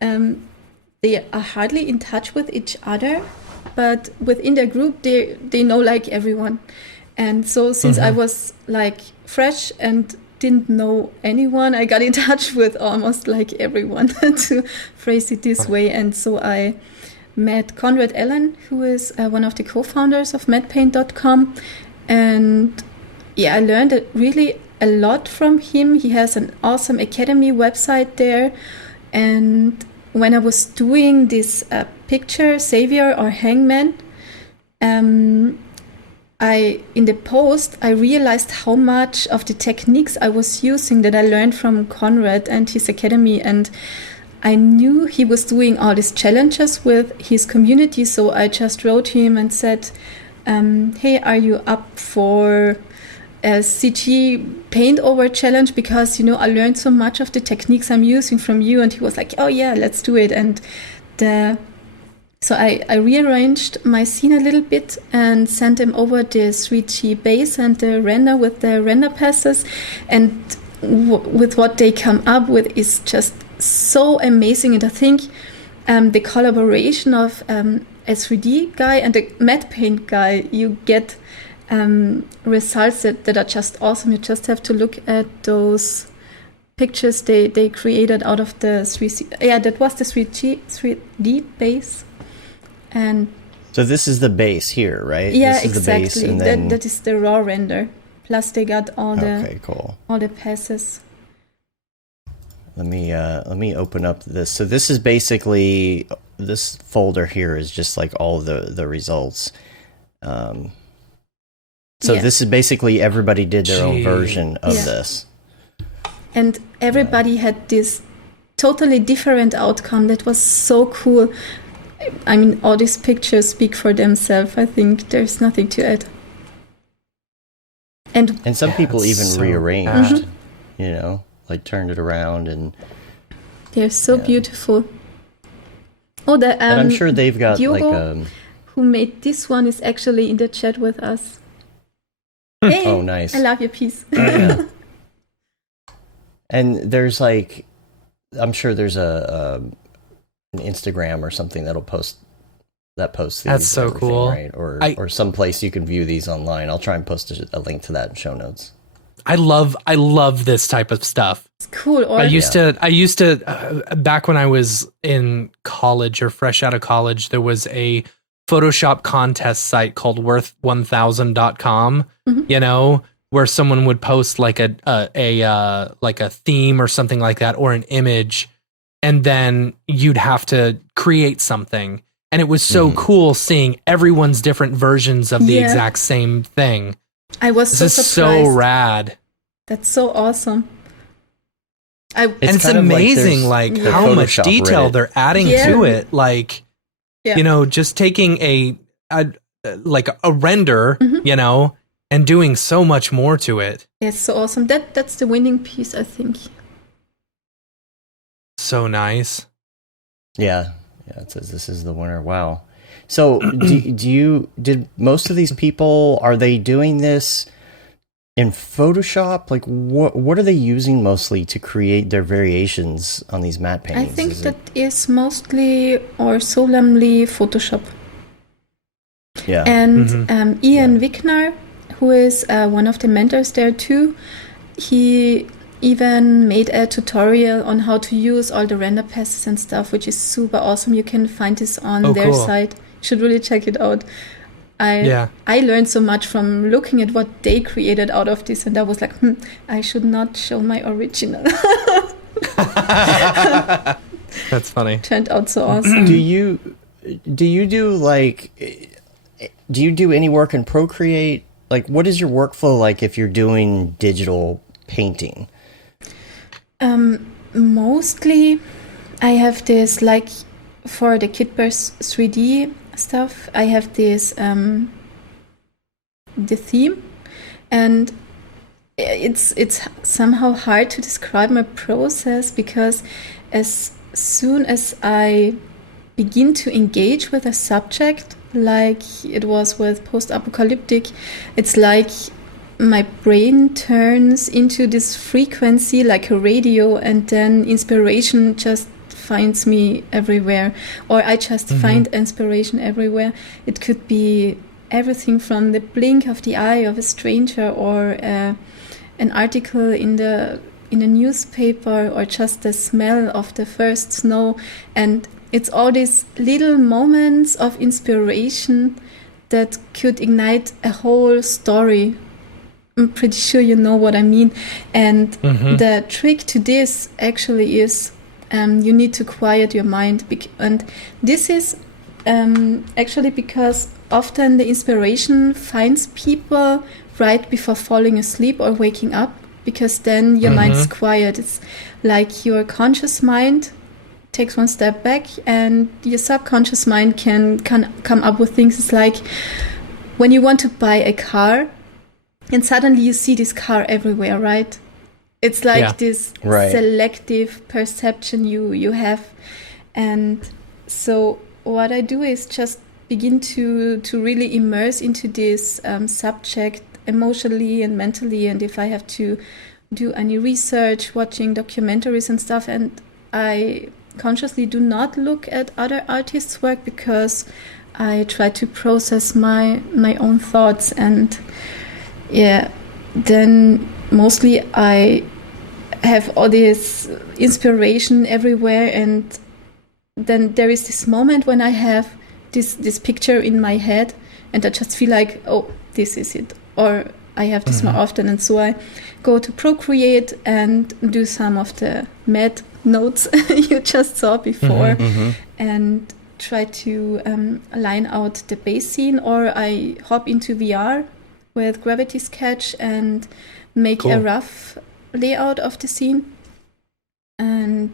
they are hardly in touch with each other, but within their group they know like everyone. And so since I was like fresh and didn't know anyone, I got in touch with almost like everyone to phrase it this way. And so I met Conrad Allen, who is one of the co-founders of Mattepaint.com. And I learned really a lot from him. He has an awesome academy website there. And when I was doing this picture, Savior or Hangman, in the post, I realized how much of the techniques I was using that I learned from Conrad and his academy. And I knew he was doing all these challenges with his community. So I just wrote him and said, hey, are you up for a CG paint over challenge? Because, I learned so much of the techniques I'm using from you. And he was like, oh yeah, let's do it. And so I rearranged my scene a little bit and sent him over the 3G base and the render with the render passes. And with what they come up with is just so amazing. And I think the collaboration of a 3D guy and a matte paint guy, you get results that are just awesome. You just have to look at those pictures they created out of the 3D. Yeah, that was the 3D base. And so this is the base here, right? Yeah, this is exactly. The base, and then... that is the raw render. Plus, they got all cool. all the passes. Let me open up this. So this is basically, this folder here is just like all the results. So this is basically everybody did their own version of this. And everybody had this totally different outcome that was so cool. I mean, all these pictures speak for themselves. I think there's nothing to add. And some people even rearranged, like turned it around, and they're so beautiful. Oh, and I'm sure they've got Diogo, who made this one, is actually in the chat with us. Hey, oh, nice! I love your piece. Yeah. And there's I'm sure there's an Instagram or something that'll post these. That's so cool, right? Or some place you can view these online. I'll try and post a link to that in show notes. I love this type of stuff. It's cool. I used to back when I was in college or fresh out of college, there was a Photoshop contest site called worth1000.com, where someone would post like a theme or something like that, or an image, and then you'd have to create something. And it was so cool seeing everyone's different versions of the exact same thing. I was so surprised. This is so rad. That's so awesome. It's amazing, how much detail they're adding to it. Just taking a render, and doing so much more to it. It's so awesome. That's the winning piece, I think. So nice. Yeah. Yeah, it says this is the winner. Wow. So did most of these people, are they doing this in Photoshop? Like what are they using mostly to create their variations on these matte paintings? I think is mostly or solemnly Photoshop. Yeah. And Ian Wickner, who is one of the mentors there too, he even made a tutorial on how to use all the render passes and stuff, which is super awesome. You can find this on their site. You should really check it out. I learned so much from looking at what they created out of this, and I was like, I should not show my original. That's funny. Turned out so awesome. Do you do any work in Procreate? Like, what is your workflow like if you're doing digital painting? Mostly I have this, like for the Kitburst 3D stuff, I have this the theme, and it's somehow hard to describe my process, because as soon as I begin to engage with a subject, like it was with post-apocalyptic, it's like my brain turns into this frequency like a radio, and then inspiration just finds me everywhere, or I just find inspiration everywhere. It could be everything from the blink of the eye of a stranger, or an article in a newspaper, or just the smell of the first snow. And it's all these little moments of inspiration that could ignite a whole story. I'm pretty sure you know what I mean. And the trick to this actually is you need to quiet your mind. And this is actually because often the inspiration finds people right before falling asleep or waking up, because then your mind's quiet. It's like your conscious mind takes one step back, and your subconscious mind can come up with things. It's like when you want to buy a car and suddenly you see this car everywhere, right? It's like this selective perception you have. And so what I do is just begin to really immerse into this subject emotionally and mentally. And if I have to do any research, watching documentaries and stuff, and I consciously do not look at other artists' work because I try to process my own thoughts. And then mostly I have all this inspiration everywhere, and then there is this moment when I have this picture in my head and I just feel like, oh, this is it, or I have this more often. And so I go to Procreate and do some of the Mad notes you just saw before, and try to line out the base scene, or I hop into VR with Gravity Sketch and make a rough layout of the scene. And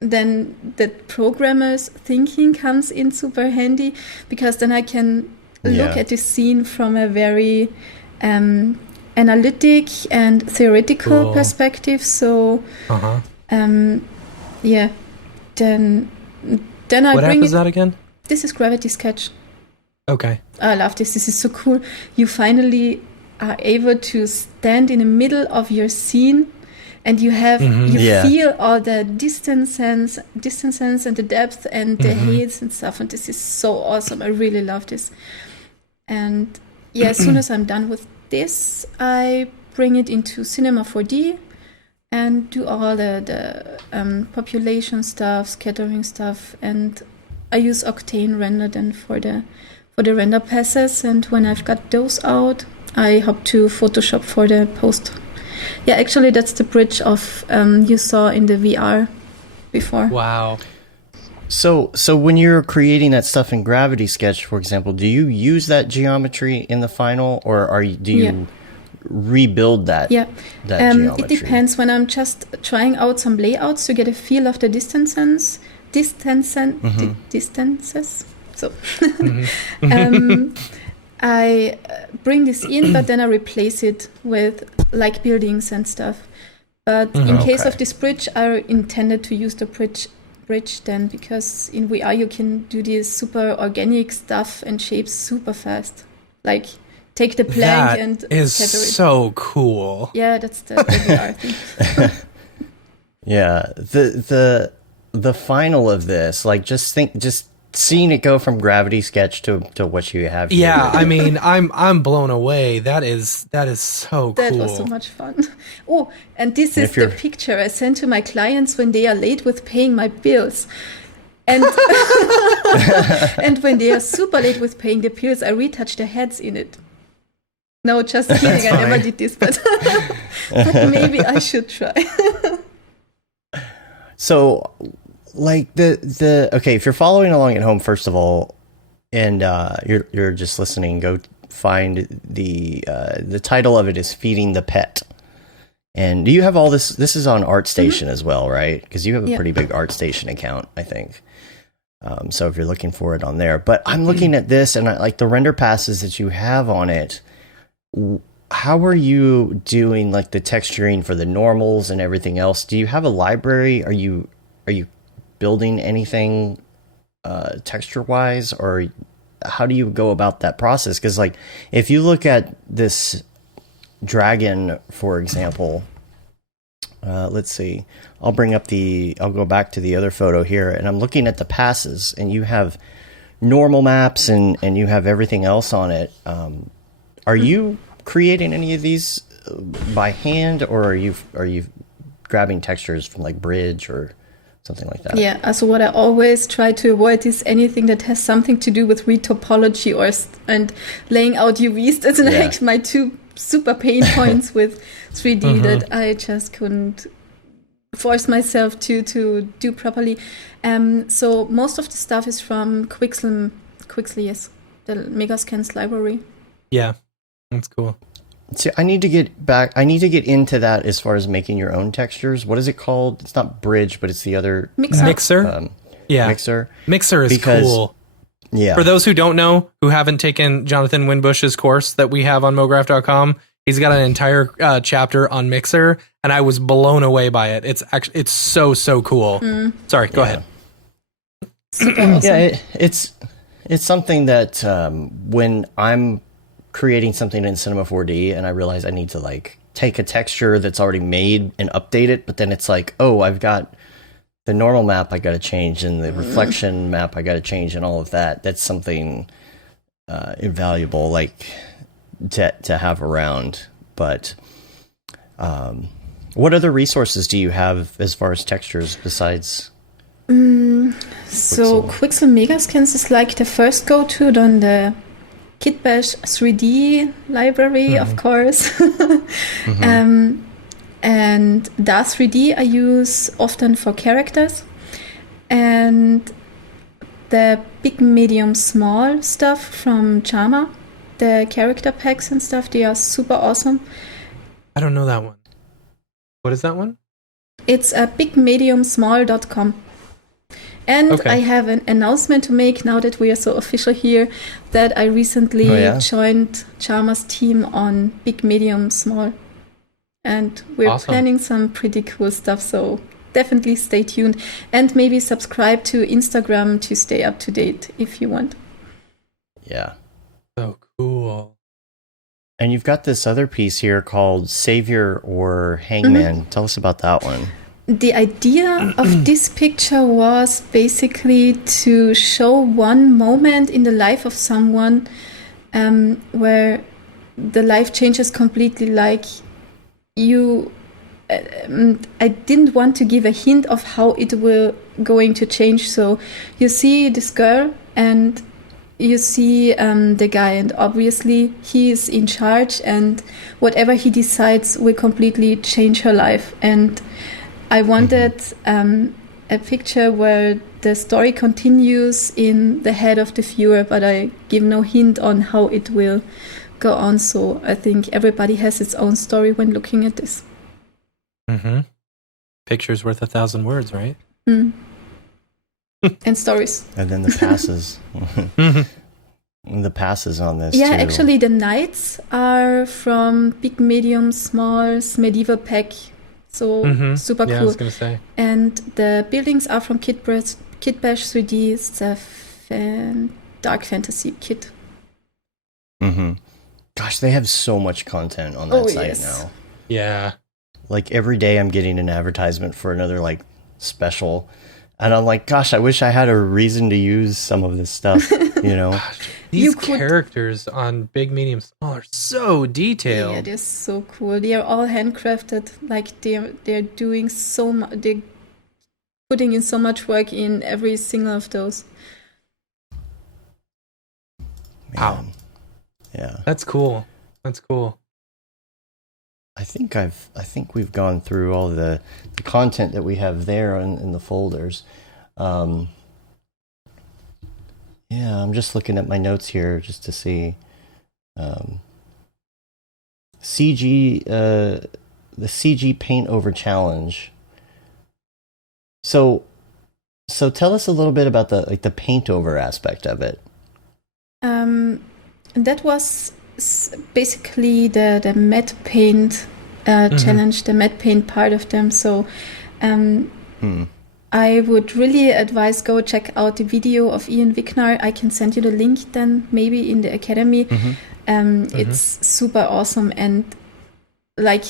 then the programmer's thinking comes in super handy, because then I can look at the scene from a very analytic and theoretical perspective. So then I what bring app is that again? This is Gravity Sketch. Okay. I love this. This is so cool. You finally are able to stand in the middle of your scene, and you have feel all the distances and the depth and the heights and stuff. And this is so awesome. I really love this. And as soon as I'm done with this, I bring it into Cinema 4D and do all the population stuff, scattering stuff, and I use Octane Render then for the render passes. And when I've got those out, I hop to Photoshop for the post. Yeah, actually, that's the bridge of you saw in the VR before. Wow. So when you're creating that stuff in Gravity Sketch, for example, do you use that geometry in the final, or do you rebuild that? Yeah, geometry? It depends. When I'm just trying out some layouts to get a feel of the distances. So I bring this in, but then I replace it with like buildings and stuff. But in case of this bridge, I intended to use the bridge then, because in VR you can do this super organic stuff and shapes super fast. Like take the plank and that is scatter it. So cool. Yeah, that's the VR thing. Yeah, the final of this, like just seeing it go from Gravity Sketch to what you have here. Yeah, I mean, I'm blown away. That is so cool. That was so much fun. Oh, and this is the picture I send to my clients when they are late with paying my bills. And and when they are super late with paying the bills, I retouch the heads in it. No, just kidding. I never did this, but maybe I should try. So, like the okay, if you're following along at home, first of all, and you're just listening, go find the title of it is Feeding the Pet. And do you have all this? This is on ArtStation as well, right? Because you have a pretty big ArtStation account, I think. So if you're looking for it on there, but I'm looking at this and I like the render passes that you have on it. How are you doing like the texturing for the normals and everything else? Do you have a library? Are you building anything texture wise, or how do you go about that process? Because like if you look at this dragon, for example, let's see, I'll go back to the other photo here, and I'm looking at the passes, and you have normal maps and you have everything else on it. Are you creating any of these by hand, or are you grabbing textures from like Bridge or something like that? Yeah, so what I always try to avoid is anything that has something to do with retopology and laying out UVs. That's like my two super pain points with 3D that I just couldn't force myself to do properly. So most of the stuff is from Quixel, yes, the Megascans library. Yeah, that's cool. See, I need to get into that as far as making your own textures. What is it called? It's not Bridge, but it's the other Mixer. Mixer. Mixer. Mixer is cool. Yeah. For those who don't know, who haven't taken Jonathan Winbush's course that we have on Mograph.com, he's got an entire chapter on Mixer, and I was blown away by it. It's so cool. Sorry, go ahead. Super awesome. Yeah, it's something that when I'm creating something in Cinema 4D and I realize I need to like take a texture that's already made and update it, but then it's like, oh, I've got the normal map I got to change and the reflection map I got to change and all of that. That's something invaluable, like to have around. But what other resources do you have as far as textures besides? So Quixel Megascans is like the first go-to, then the Kitbash 3D library, of course. And DAZ 3D I use often for characters. And the big, medium, small stuff from Charma, the character packs and stuff, they are super awesome. I don't know that one. What is that one? It's a bigmediumsmall.com. And Okay. I have an announcement to make now that we are so official here, that I recently joined Charma's team on Big, Medium, Small. And we're Awesome. planning some pretty cool stuff, so definitely stay tuned. And maybe subscribe to Instagram to stay up to date if you want. Yeah. So cool. And you've got this other piece here called Savior or Hangman. Tell us about that one. The idea of this picture was basically to show one moment in the life of someone where the life changes completely. Like you, I didn't want to give a hint of how it will going to change. So you see this girl and you see the guy, and obviously he is in charge, and whatever he decides will completely change her life. And I wanted a picture where the story continues in the head of the viewer, but I give no hint on how it will go on. So I think everybody has its own story when looking at this. Picture's worth 1,000 words, right? And stories. And then the passes. And the passes on this, Yeah, too. actually the knights are from Big, Medium, Small's medieval pack. So super Yeah, I cool. was going to say. And the buildings are from Kitbash 3D. It's a dark fantasy kit. Gosh, they have so much content on that site now. Yeah. Like every day I'm getting an advertisement for another like special. And I'm like, gosh, I wish I had a reason to use some of this stuff, you know? These characters on Big, Medium, Small are so detailed. Yeah, they're so cool. They are all handcrafted. Like they're doing so much. They're putting in so much work in every single of those. Wow. Yeah. That's cool. That's cool. I think we've gone through all the content that we have there in the folders. Yeah, I'm just looking at my notes here just to see CG the CG paint over challenge. So tell us a little bit about the paint over aspect of it. That was basically the matte paint challenge, the matte paint part of them. So I would really advise go check out the video of Ian Wicknar. I can send you the link then maybe in the Academy. It's super awesome, and like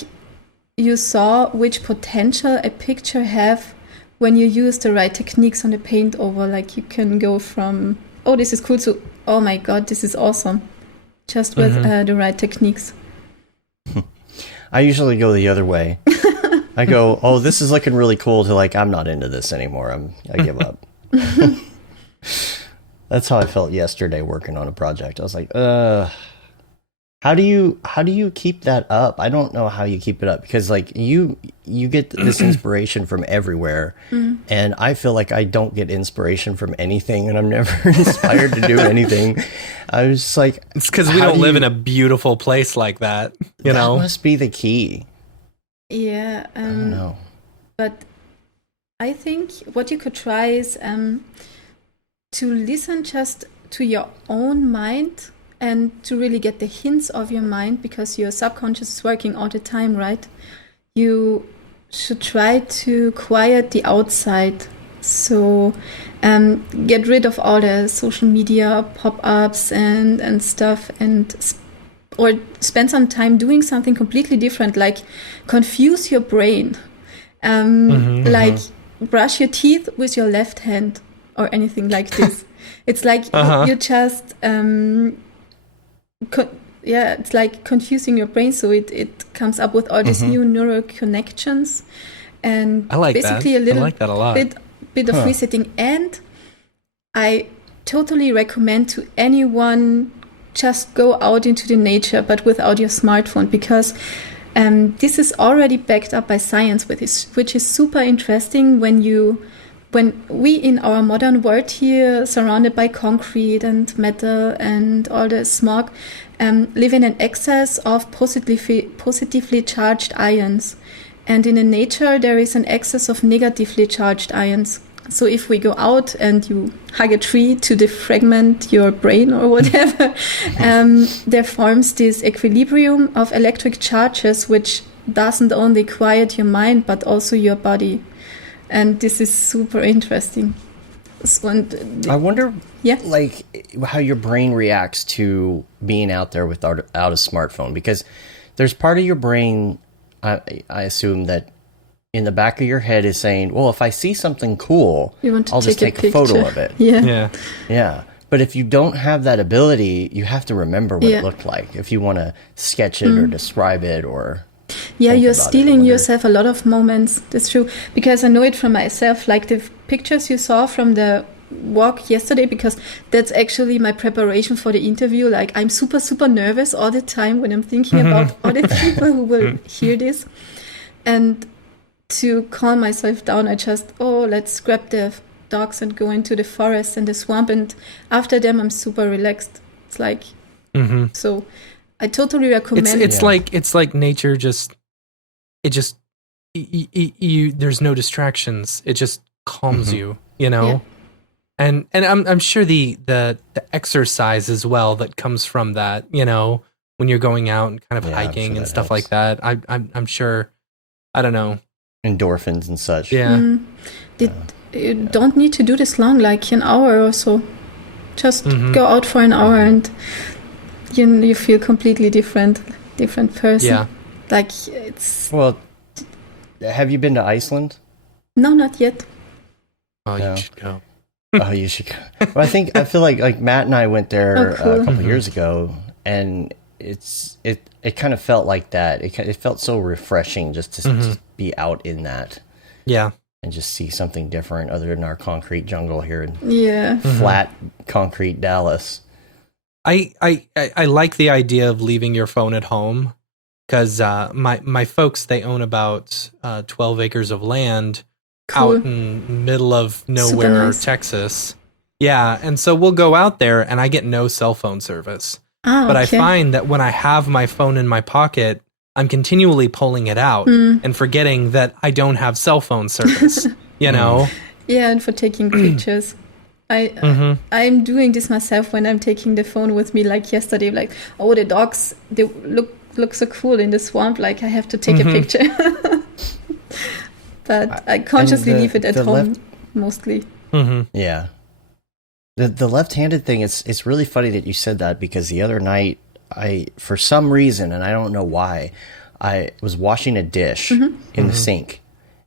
you saw which potential a picture have when you use the right techniques on the paint over. Like you can go from, oh, this is cool, to, oh my god, this is awesome, just with the right techniques. I usually go the other way. I go, oh, this is looking really cool, to like, I'm not into this anymore. I give up. That's how I felt yesterday working on a project. I was like, how do you keep that up? I don't know how you keep it up, because like you get this inspiration from everywhere, and I feel like I don't get inspiration from anything, and I'm never inspired to do anything. I was just like, it's because we don't live in a beautiful place like that. You know, that must be the key. Yeah, I don't know. But I think what you could try is to listen just to your own mind and to really get the hints of your mind, because your subconscious is working all the time, right? You should try to quiet the outside. So get rid of all the social media pop-ups and stuff, or spend some time doing something completely different, like confuse your brain. Like brush your teeth with your left hand or anything like this. It's like you just it's like confusing your brain, so it comes up with all these new neural connections, and I like basically that. a little I like that a lot. bit of resetting. And I totally recommend to anyone, just go out into the nature, but without your smartphone, because this is already backed up by science, which is super interesting. When we in our modern world here, surrounded by concrete and metal and all the smog, live in an excess of positively charged ions. And in the nature, there is an excess of negatively charged ions. So if we go out and you hug a tree to defragment your brain or whatever, there forms this equilibrium of electric charges, which doesn't only quiet your mind, but also your body. And this is super interesting. I wonder, like, how your brain reacts to being out there without a smartphone, because there's part of your brain, I assume, that in the back of your head is saying, well, if I see something cool, I'll just take a photo of it. Yeah. But if you don't have that ability, you have to remember what it looked like if you want to sketch it or describe it or... Yeah, you're stealing yourself a lot of moments. That's true. Because I know it from myself, like the pictures you saw from the walk yesterday, because that's actually my preparation for the interview. Like, I'm super, super nervous all the time when I'm thinking about all the people who will hear this. And to calm myself down, I just, let's grab the dogs and go into the forest and the swamp. And after them, I'm super relaxed. It's like, so... I totally recommend. It's like nature. There's no distractions. It just calms you, you know. And I'm sure the exercise as well that comes from that, you know, when you're going out and kind of hiking and stuff like that. I'm sure. I don't know. Endorphins and such. Yeah. You don't need to do this long, like an hour or so. Just go out for an hour and. You feel completely different person. Yeah. Like, it's... Well, have you been to Iceland? No, not yet. Oh, no. You should go. Oh, you should go. Well, I feel like Matt and I went there a couple years ago, and it kind of felt like that. It felt so refreshing just to be out in that. Yeah. And just see something different other than our concrete jungle here in flat concrete Dallas. I like the idea of leaving your phone at home, because my folks, they own about 12 acres of land out in middle of nowhere, nice. Texas. Yeah, and so we'll go out there and I get no cell phone service. But I find that when I have my phone in my pocket, I'm continually pulling it out and forgetting that I don't have cell phone service, you know? Yeah, and for taking pictures. I'm doing this myself when I'm taking the phone with me, like yesterday, like, the dogs, they look so cool in the swamp, like I have to take a picture. But I consciously leave it at home mostly. Yeah. The left-handed thing, it's really funny that you said that, because the other night, for some reason, and I don't know why, I was washing a dish in the sink,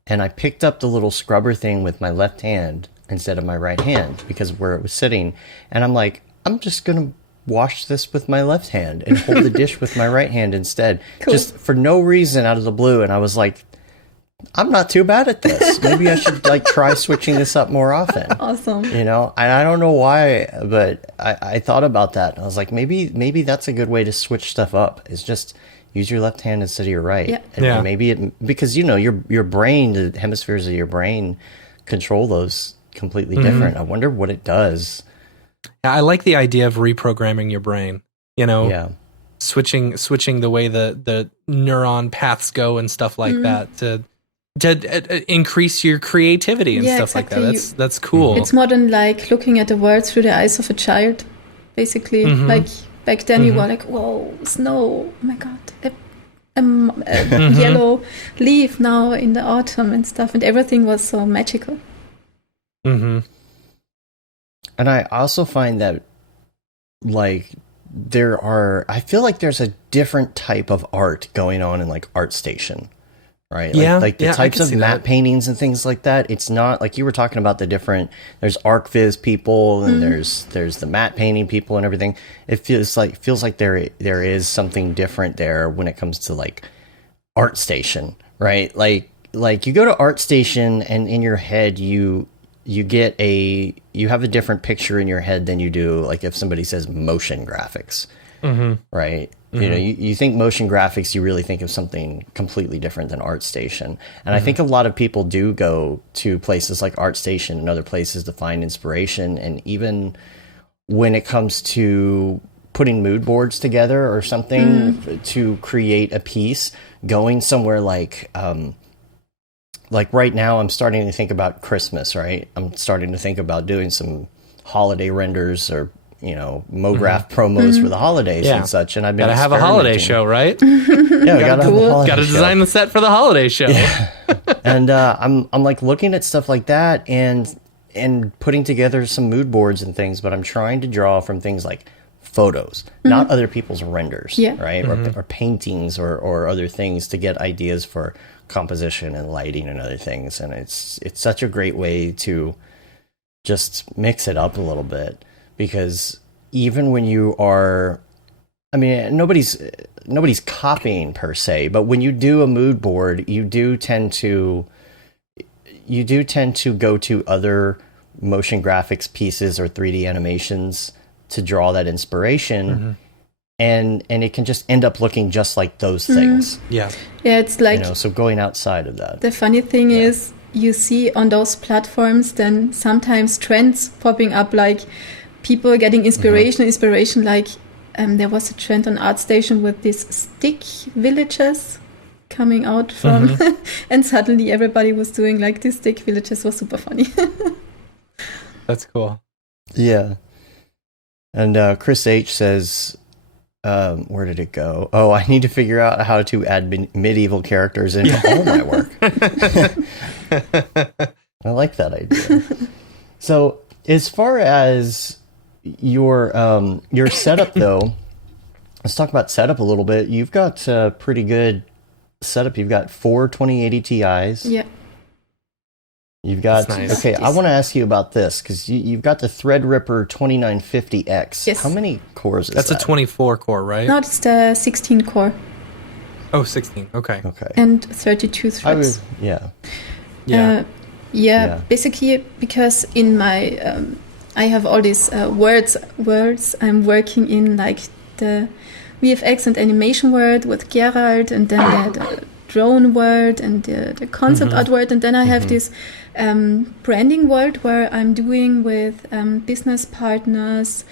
and I picked up the little scrubber thing with my left hand instead of my right hand, because of where it was sitting, and I'm like, I'm just gonna wash this with my left hand and hold the dish with my right hand instead. Just for no reason, out of the blue. And I was like, I'm not too bad at this. Maybe I should try switching this up more often. Awesome. You know, and I don't know why, but I thought about that, and I was like, maybe that's a good way to switch stuff up, is just use your left hand instead of your right. And maybe because, you know, your brain, the hemispheres of your brain control those completely different. I wonder what it does. I like the idea of reprogramming your brain, you know, switching the way the neuron paths go and stuff like that to increase your creativity and stuff like that. That's cool. It's more than like looking at the world through the eyes of a child. basically. Like back then you were like, whoa, snow, oh my god, a yellow leaf now in the autumn and stuff, and everything was so magical. And I also find that, like, I feel like there's a different type of art going on in, like, ArtStation, right? Like the types of matte paintings and things like that. It's not like you were talking about there's ArcViz people and there's the matte painting people and everything. It feels like there is something different there when it comes to, like, ArtStation, right? Like you go to ArtStation and in your head you have a different picture in your head than you do, like, if somebody says motion graphics, right? You know, you think motion graphics, you really think of something completely different than ArtStation. And I think a lot of people do go to places like ArtStation and other places to find inspiration. And even when it comes to putting mood boards together or something to create a piece, going somewhere like right now I'm starting to think about Christmas, right? I'm starting to think about doing some holiday renders or, you know, Mograph promos for the holidays and such. And I've been gotta have a holiday show, right? Yeah, we gotta have a holiday gotta design the set for the holiday show. Yeah. And I'm like looking at stuff like that and putting together some mood boards and things, but I'm trying to draw from things like photos, not other people's renders, right? Or paintings or other things to get ideas for composition and lighting and other things. And it's such a great way to just mix it up a little bit, because even when you are, I mean, nobody's copying per se, but when you do a mood board, you do tend to go to other motion graphics pieces or 3D animations to draw that inspiration. And it can just end up looking just like those things. Yeah, it's like, you know, so going outside of that. The funny thing is, you see on those platforms then sometimes trends popping up, like people getting inspiration. Like there was a trend on ArtStation with these stick villages coming out from, and suddenly everybody was doing like these stick villages. Was super funny. That's cool. Yeah. And Chris H says, where did it go? Oh, I need to figure out how to add medieval characters into all my work. I like that idea. So as far as your setup, though, let's talk about setup a little bit. You've got a pretty good setup. You've got 4 2080 Ti's. Yeah. You've got, nice. Okay, I want to ask you about this, because you've got the Threadripper 2950X. Yes. How many cores is That's that? a 24 core, right? No, it's the 16 core. Oh, 16. Okay. And 32 threads. Yeah. Basically, because in my, I have all these words I'm working in, like the VFX and animation word with Gerald, and then the drone word and the concept art word, and then I have this branding world where I'm doing with business partners,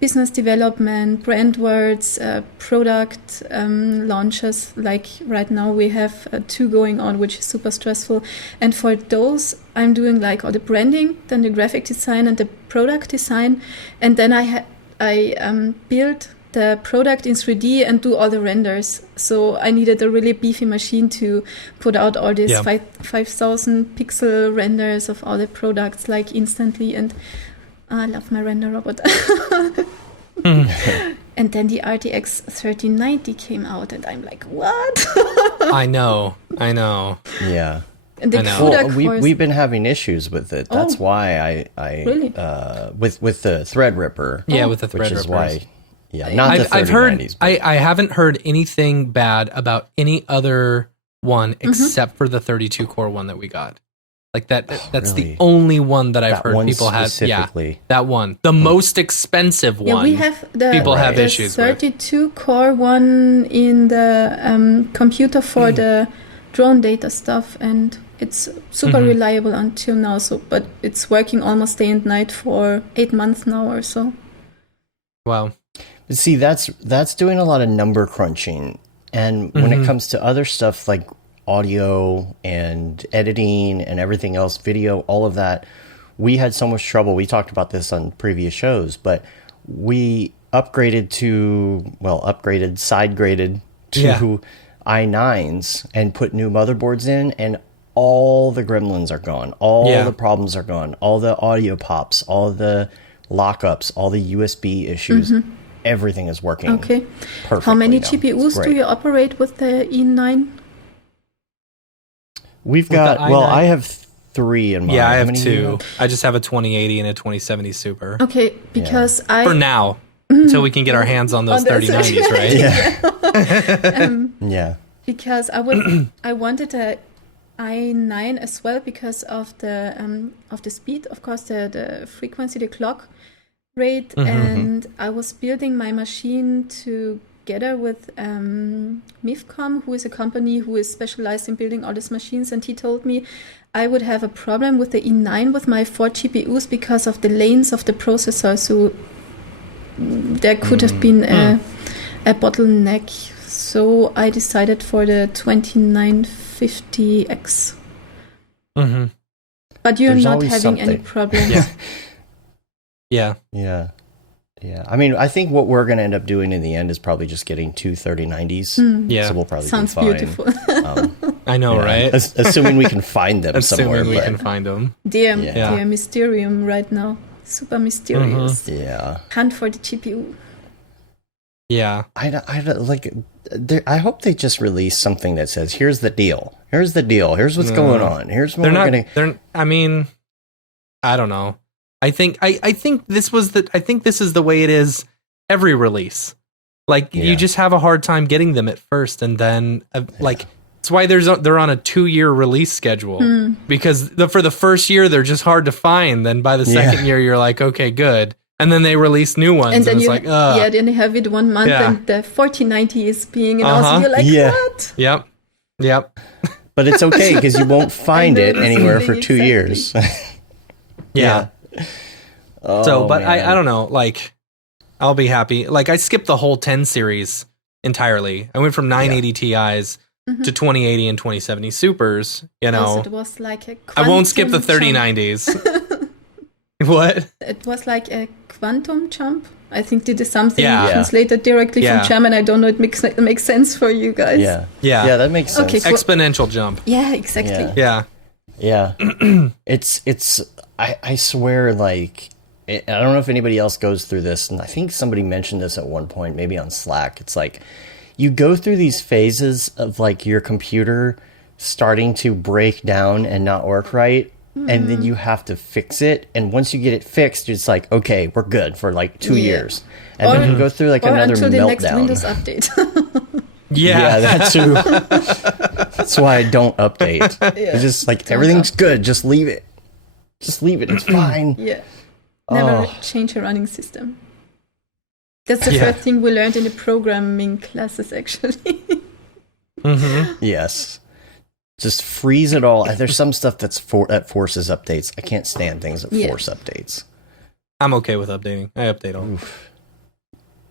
business development, brand words, product launches. Like right now we have 2 going on, which is super stressful. And for those, I'm doing like all the branding, then the graphic design and the product design. And then I build the product in 3D and do all the renders. So I needed a really beefy machine to put out all these 5,000 pixel renders of all the products like instantly. And I love my render robot. And then the RTX 3090 came out and I'm like, what? I know. Yeah. And the well, we've been having issues with it. That's why I really? With the Threadripper. Yeah, with the Threadrippers. Which is why, not the 3090s. I've heard, I haven't heard anything bad about any other one except for the 32 core one that we got. Like that's really? the only one that I've heard people have. Yeah, that one, the most expensive one. Yeah, we have people have issues 32 core one in the computer for the drone data stuff, and it's super reliable until now. So, but it's working almost day and night for 8 months now or so. Wow. See, that's doing a lot of number crunching, and when it comes to other stuff like audio and editing and everything else, video, all of that, we had so much trouble. We talked about this on previous shows, but we side graded to i9s and put new motherboards in, and all the gremlins are gone. All the problems are gone. All the audio pops, all the lockups, all the USB issues. Everything is working. Okay. Perfectly How many now. GPUs do you operate with the E9? We've got, I have 3 in mine. Yeah, I How have many 2. I just have a 2080 and a 2070 Super. Okay, because For now, until we can get our hands on those 3090s, right? Yeah. Because I wanted a i9 as well because of the speed, of course, the frequency, the clock rate, and I was building my machine together with MIFCOM, who is a company who is specialized in building all these machines, and he told me I would have a problem with the E9 with my 4 GPUs because of the lanes of the processor, so there could have been a bottleneck. So I decided for the 2950X. But you're There's not always having any something. problems. Yeah. I mean, I think what we're going to end up doing in the end is probably just getting 2 3090s. Yeah. So we'll probably Sounds be fine. beautiful. I know, right? Assuming we can find them somewhere. Assuming we but- can find them. Dear Yeah. Mysterium right now. Super mysterious. Yeah. Hunt for the GPU. Yeah. I hope they just release something that says, "Here's the deal. Here's the deal. Here's what's going on. Here's what I mean, I don't know. I think this is the way it is every release. Like you just have a hard time getting them at first, and then it's why they're on a 2-year release schedule because for the first year they're just hard to find. Then by the second year you're like, okay, good. And then they release new ones, and then it's like, then they have it 1 month, and the 4090 is being announced, and you're like, what? Yep. But it's okay because you won't find it anywhere for 2 years. Yeah. Oh, but man. I don't know. Like, I'll be happy. Like, I skipped the whole 10 series entirely. I went from 980 Ti's to 2080 and 2070 Supers. You know, Also, it was like a I won't skip the quantum 3090s. What? It was like a quantum jump. I think it is something Yeah. translated directly Yeah. from German. I don't know. It makes sense for you guys. Yeah, that makes sense. Okay, cool. Exponential jump. Yeah, exactly. Yeah. It's I swear, like, I don't know if anybody else goes through this, and I think somebody mentioned this at one point, maybe on Slack. It's like you go through these phases of like your computer starting to break down and not work right, and then you have to fix it, and once you get it fixed, it's like, okay, we're good for like 2 years, and then you go through like another until the next meltdown. Windows update. Yeah, that too. That's why I don't update. It's just like everything's good. Just leave it. Just leave it. It's fine. Yeah. Never change a running system. That's the first thing we learned in the programming classes, actually. Yes. Just freeze it all. There's some stuff that forces updates. I can't stand things that force updates. I'm okay with updating. I update all.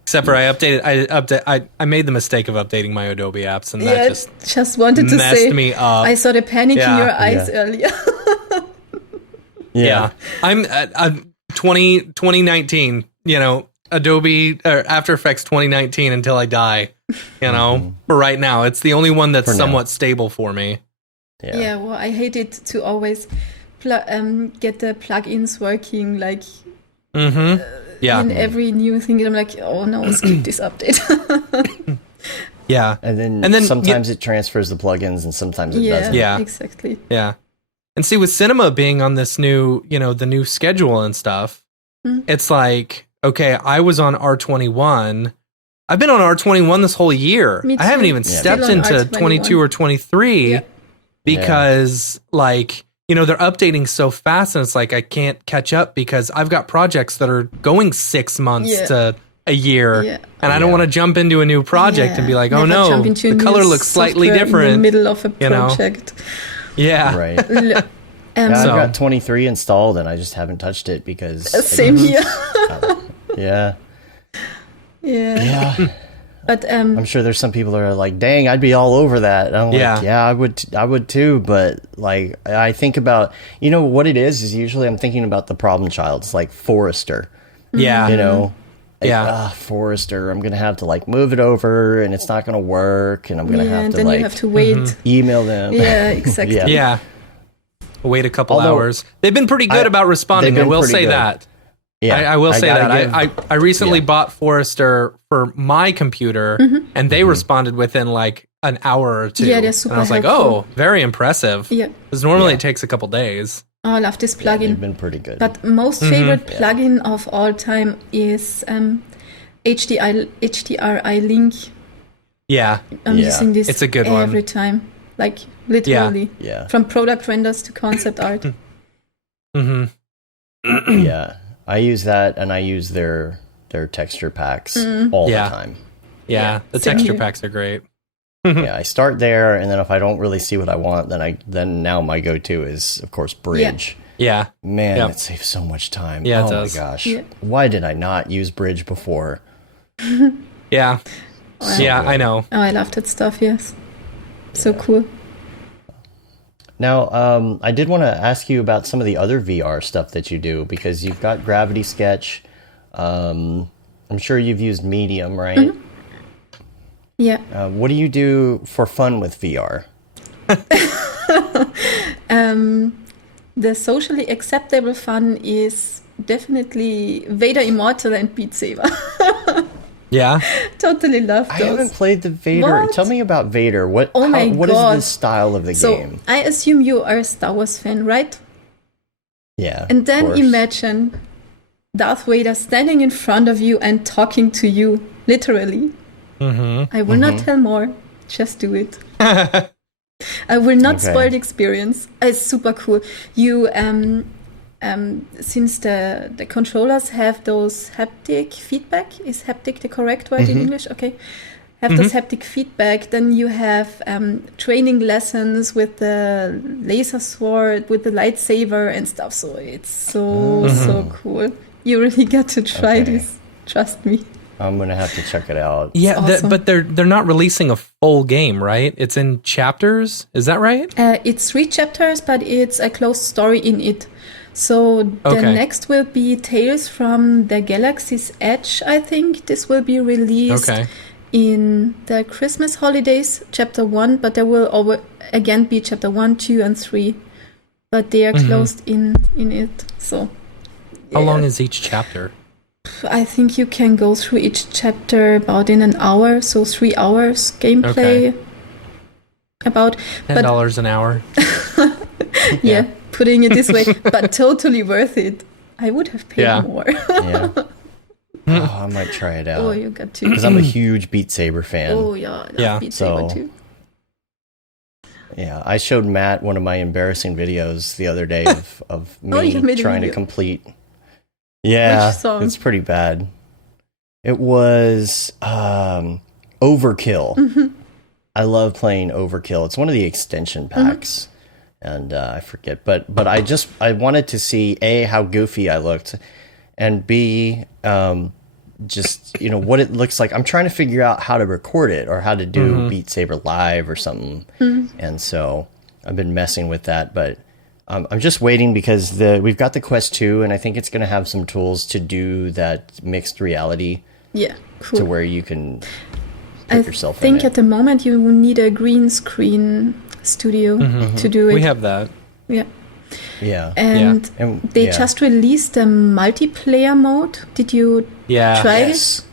Except for I made the mistake of updating my Adobe apps, and that just wanted to messed say, me up. I saw the panic in your eyes earlier. I'm 2019, you know, Adobe or After Effects 2019 until I die, you know, for right now. It's the only one that's somewhat stable for me. Yeah, well, I hate it to always get the plugins working, like, in every new thing. I'm like, oh no, skip this update. And then sometimes it transfers the plugins and sometimes it doesn't. Yeah, exactly. Yeah. And see, with Cinema being on this new, you know, the new schedule and stuff, it's like, okay, I was on R21. I've been on R21 this whole year. Me too. I haven't even stepped into R21. 22 or 23 because, like, you know, they're updating so fast, and it's like I can't catch up because I've got projects that are going 6 months to a year, and I don't want to jump into a new project and be like, oh no, the color looks slightly different in the middle of a project. Right. I've got 23 installed, and I just haven't touched it because same here. Yeah. But I'm sure there's some people that are like, "Dang, I'd be all over that." And I'm like, "Yeah, I would too." But like, I think about, you know, what it is usually I'm thinking about the problem child. It's like Forrester. Yeah. You know, Forrester, I'm gonna have to like move it over, and it's not gonna work, and I'm gonna have to then like you have to wait. email them. Yeah, exactly. Yeah. Wait a couple hours. They've been pretty good about responding. I will say that. Yeah, I will say that. I recently bought Forrester for my computer, and they responded within like an hour or two. Yeah, they're super And I was like, helpful. very impressive. Yeah. Because normally it takes a couple days. Oh, I love this plugin. They've been pretty good. But most favorite plugin of all time is HDRI Link. Yeah. I'm using this It's a good every one. time. Like, literally. Yeah. From product renders to concept art. Yeah. I use that, and I use their texture packs all the time. Yeah. The Same texture here. packs are great. Yeah, I start there, and then if I don't really see what I want, then now my go-to is, of course, Bridge. Yeah. Man, it saves so much time. Yeah, it oh does. my gosh. Yeah. Why did I not use Bridge before? Yeah. Yeah, good. I know. Oh, I love that stuff, yes. So cool. Now, I did want to ask you about some of the other VR stuff that you do, because you've got Gravity Sketch. I'm sure you've used Medium, right? Yeah. What do you do for fun with VR? The socially acceptable fun is definitely Vader Immortal and Beat Saber. Yeah. Totally love those. I haven't played the Vader. What? Tell me about Vader. What is God. the style of the game? I assume you are a Star Wars fan, right? Yeah. And of then course. imagine Darth Vader standing in front of you and talking to you, literally. I will not tell more. Just do it. I will not spoil the experience. It's super cool. You, since the controllers have those haptic feedback, is haptic the correct word in English? Okay. Have those haptic feedback, then you have training lessons with the laser sword, with the lightsaber and stuff. So it's so cool. You really got to try this. Trust me. I'm gonna have to check it out. Yeah, awesome. but they're not releasing a full game, right? It's in chapters. Is that right? It's 3 chapters, but it's a closed story in it. So the next will be Tales from the Galaxy's Edge, I think. This will be released in the Christmas holidays, chapter 1, but there will again be chapter 1, 2, and 3. But they are closed in it. So How long is each chapter? I think you can go through each chapter about in an hour, so 3 hours gameplay. About $10 an hour. Yeah, putting it this way, but totally worth it. I would have paid more. Yeah. Oh, I might try it out. Oh, you got to. Because I'm a huge Beat Saber fan. Oh, yeah. I love Beat Saber too. Yeah, I showed Matt one of my embarrassing videos the other day of me trying to complete. Yeah, it's pretty bad. It was Overkill. I love playing Overkill. It's one of the extension packs, and I forget. But I wanted to see A, how goofy I looked, and B, just what it looks like. I'm trying to figure out how to record it or how to do Beat Saber live or something, and so I've been messing with that, but. I'm just waiting because we've got the Quest 2, and I think it's going to have some tools to do that mixed reality. Yeah, cool. To where you can put yourself in it. I think at the moment you need a green screen studio to do it. We have that. Yeah. Yeah. And they just released a multiplayer mode. Did you try it?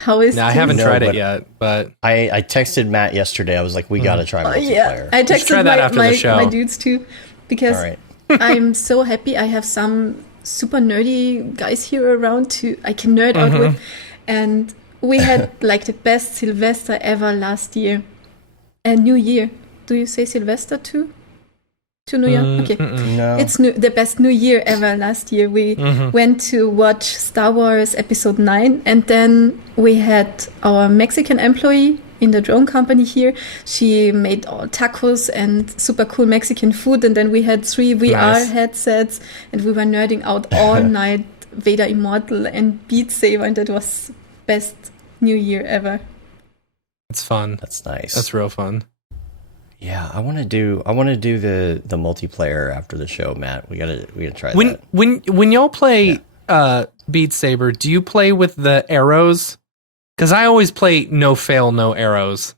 How is it? I haven't tried it yet, but I texted Matt yesterday. I was like, we got to try multiplayer. Yeah, I texted my dudes too. Because I'm so happy I have some super nerdy guys here around I can nerd out with. And we had like the best Sylvester ever last year. And New Year. Do you say Sylvester too? To New Year? Okay. No. It's the best New Year ever last year. We went to watch Star Wars Episode 9. And then we had our Mexican employee in the drone company here. She made all tacos and super cool Mexican food, and then we had 3 VR headsets, and we were nerding out all night Vader Immortal and Beat Saber, and that was best New Year ever. It's fun. That's nice. That's real fun. Yeah, I want to do the multiplayer after the show, Matt. We gotta try that. When y'all play Beat Saber, do you play with the arrows? Because I always play no fail, no arrows.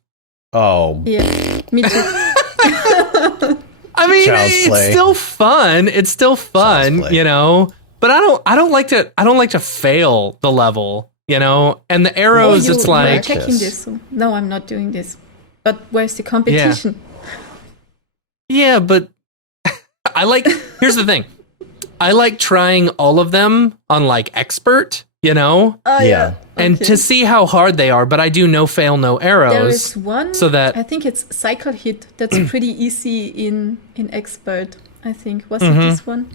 Oh, Yeah, me too. I mean, Child's it's play. still fun. It's still fun, Child's play. you know. But I don't like to fail the level, you know. And the arrows, it's You are like, checking this. No, I'm not doing this. But where's the competition? yeah, but I like. Here's the thing, I like trying all of them on like expert, you know, Oh, Yeah. and Okay. to see how hard they are. But I do no fail, no arrows. There is one. so that I think it's cycle hit. That's pretty easy in expert. I think was Mm-hmm. it this one?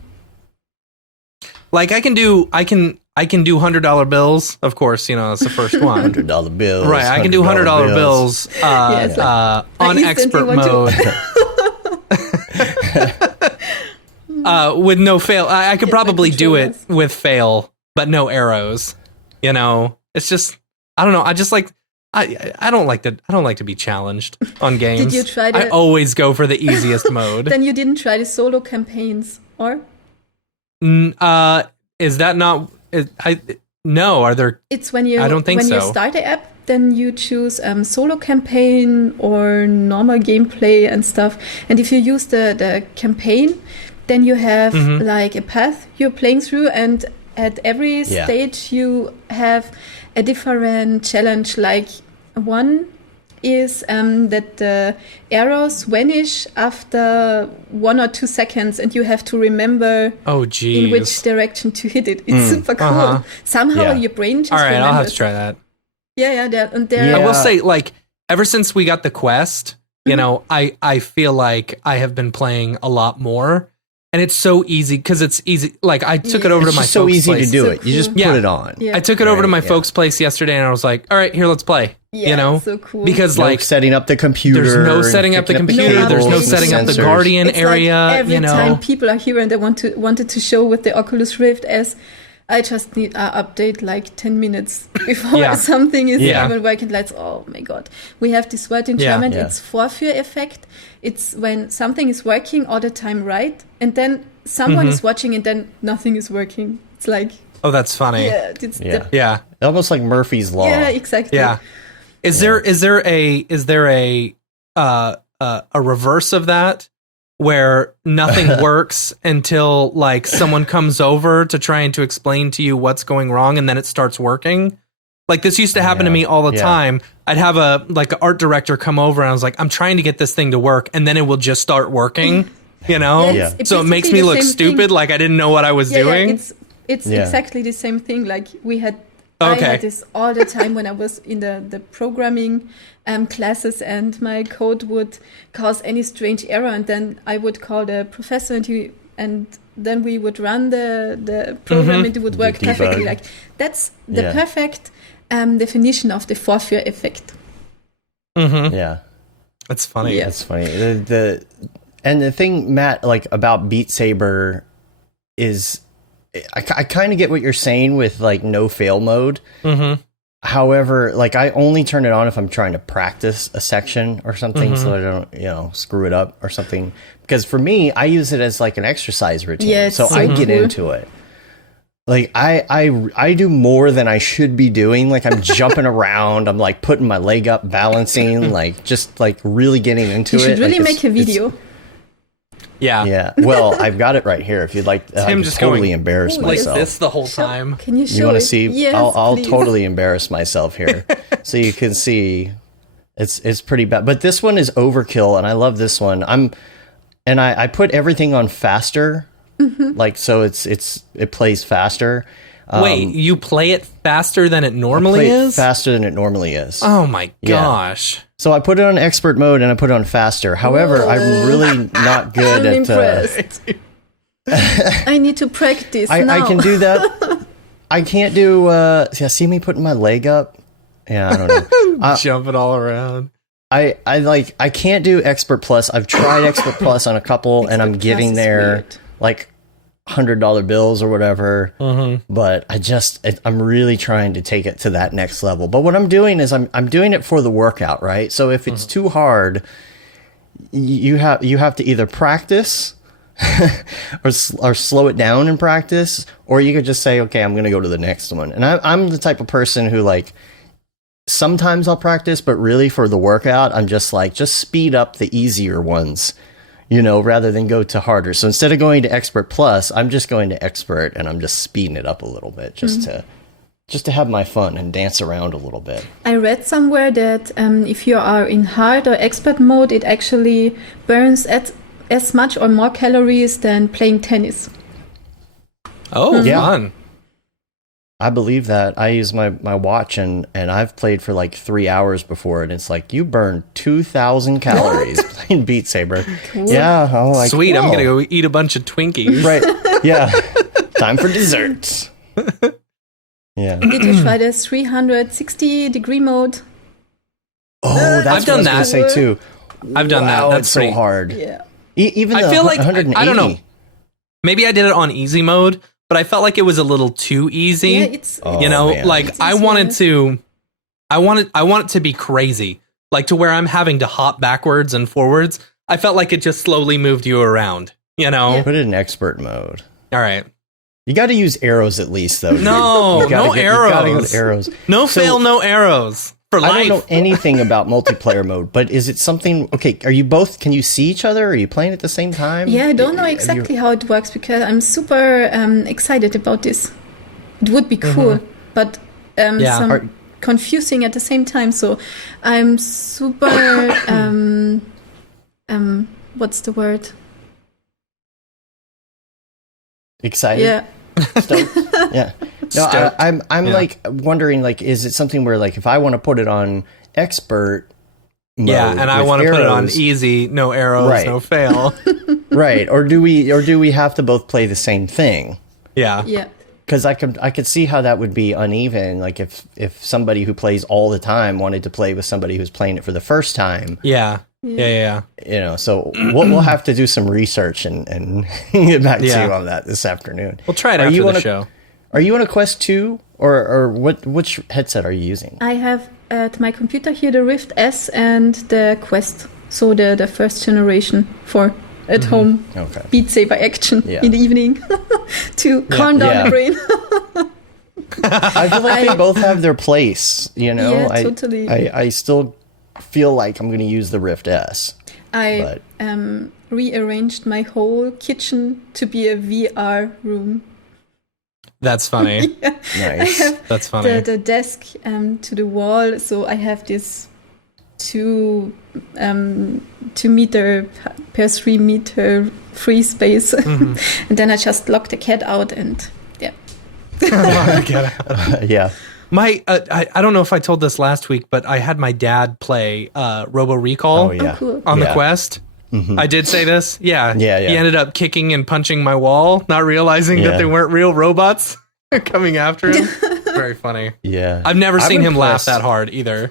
like I can do $100 bills, of course, you know, that's the first one. $100 bills. Right, I can do $100 bills Yes, I on instantly expert want mode. With no fail, I could Get my probably do it controllers. with fail, but no arrows. You know, it's just I don't know. I just like I don't like to be challenged on games. you try I to- always go for the easiest mode. Then you didn't try the solo campaigns, or Is that not? No. Are there? it's when you I don't think when you so. start the app, then you choose solo campaign or normal gameplay and stuff. And if you use the campaign, then you have Mm-hmm. like a path you're playing through, and at every Yeah. stage you have a different challenge. Like one is that the arrows vanish after 1 or 2 seconds, and you have to remember Oh, geez. in which direction to hit it. It's super cool. Uh-huh. Somehow Yeah. your brain just All right, remembers. I'll have to try that. Yeah, and there Yeah. I will say, like, ever since we got the Quest, you know, I feel like I have been playing a lot more, and it's so easy because it's easy. Like, I took it over It's to my just so folks' easy place. to do So it. You just cool. put Yeah. it on. Yeah. I took it over to my Right, yeah. folks' place yesterday, and I was like, "All right, here, let's play." Yeah, you know, so cool. because No like setting up the computer. there's no and setting up the picking computer. There's no cables and setting up the sensors. Guardian it's area. like every You know, time people are here and they wanted to show with the Oculus Rift as I just need an update like 10 minutes before Yeah. something is Yeah. even working. Like, oh my god, we have this word in Yeah. German. Yeah. It's Vorführeffekt. It's when something is working all the time right, and then someone Mm-hmm. is watching and then nothing is working. It's like, oh, that's funny. yeah, it's Yeah. Yeah. Almost like Murphy's Law. yeah, exactly. Yeah. Is there a reverse of that where nothing works until like someone comes over to try and to explain to you what's going wrong, and then it starts working? Like this used to happen to Yeah. me all the Yeah. time. I'd have an art director come over and I was like, I'm trying to get this thing to work, and then it will just start working, you know? Yeah, it's So it makes basically me the look same stupid, thing. like I didn't know what I was doing. It's Yeah. exactly the same thing. Like I Okay. had this all the time when I was in the programming classes, and my code would cause any strange error, and then I would call the professor, and then we would run the program, and it would work Debug. perfectly. Like that's the Yeah. perfect definition of the Vorführeffekt. Mm-hmm. Yeah. That's funny. Yeah. That's funny. And the thing, Matt, like about Beat Saber is I kind of get what you're saying with like no fail mode. Mm-hmm. However, like I only turn it on if I'm trying to practice a section or something, so I don't, screw it up or something. Because for me, I use it as like an exercise routine. Yeah, it's so so I get cool. into it. Like I do more than I should be doing. Like I'm jumping around. I'm like putting my leg up, balancing, like just like really getting into You it. should really Like, make a video. Yeah. Yeah. Well, I've got it right here. If you'd like, I him can just totally going embarrass like Like myself. this the whole time. Can you show You want to it? see? Yes, I'll please. totally embarrass myself here, so you can see. It's pretty bad, but this one is overkill, and I love this one. I put everything on faster, like so it plays faster. Wait, you play it faster than it normally Play it is? faster than it normally is. Oh my Yeah. gosh. So I put it on expert mode and I put it on faster. However, I'm really not good I'm at. impressed. I need to practice now. I can do that. I can't do. See me putting my leg up. Yeah, I don't know. Jumping all around. I can't do expert plus. I've tried expert plus on a couple, and I'm Expert getting Plus is there weird. like $100 bills or whatever. Mm-hmm. But I'm really trying to take it to that next level. But what I'm doing is I'm doing it for the workout, right? So if it's too hard, you have to either practice or slow it down in practice, or you could just say, okay, I'm going to go to the next one. And I'm the type of person who like, sometimes I'll practice, but really for the workout, I'm just like, just speed up the easier ones, rather than go to harder. So instead of going to Expert Plus, I'm just going to Expert, and I'm just speeding it up a little bit just to have my fun and dance around a little bit. I read somewhere that if you are in hard or expert mode, it actually burns as much or more calories than playing tennis. Oh, fun. I believe that. I use my watch, and I've played for like 3 hours before, and it's like, you burn 2,000 calories playing Beat Saber. Cool. Yeah. I'm like, sweet, whoa. I'm going to go eat a bunch of Twinkies. Right. Yeah. Time for desserts. Yeah. Did you try the 360-degree mode? Oh, that's I've done what I was going to say too. I've done that. That's it's so hard. Yeah. Even I feel like 180. I don't know. Maybe I did it on easy mode, but I felt like it was a little too easy. Yeah, it's man. Like it's I want it to be crazy, like to where I'm having to hop backwards and forwards. I felt like it just slowly moved you around. Yeah. Put it in expert mode. All right. You got to use arrows at least, though. No, no arrows. You got to go to arrows. No fail, no arrows for life. I don't know anything about multiplayer mode, but is it something? Okay, are you both? Can you see each other? Are you playing at the same time? Yeah, I don't know exactly how it works because I'm super excited about this. It would be cool, but confusing at the same time. So I'm super. What's the word? Excited? Yeah. Stoked? Yeah. No, I'm like wondering, like, is it something where, like, if I want to put it on expert mode, and I want to put it on easy, no arrows, no fail. Right. Or do we have to both play the same thing? Yeah. Because I could see how that would be uneven. Like if somebody who plays all the time wanted to play with somebody who's playing it for the first time. Yeah. So we'll have to do some research and get back to you on that this afternoon. We'll try it after the show. Are you on a Quest 2 or which headset are you using? I have at my computer here the Rift S and the Quest, so the first generation for at home Beat Saber action in the evening to calm down the brain. I feel like they both have their place, Yeah, totally. I still feel like I'm going to use the Rift S. I rearranged my whole kitchen to be a VR room. That's funny. Nice. That's funny. The desk to the wall, so I have this 2 meter per 3 meter free space, and then I just lock the cat out and yeah. My I don't know if I told this last week, but I had my dad play Robo Recall cool. on the Quest. Mm-hmm. I did say this. Yeah. He ended up kicking and punching my wall, not realizing that they weren't real robots coming after him. Very funny. Yeah. I've never seen him laugh that hard either.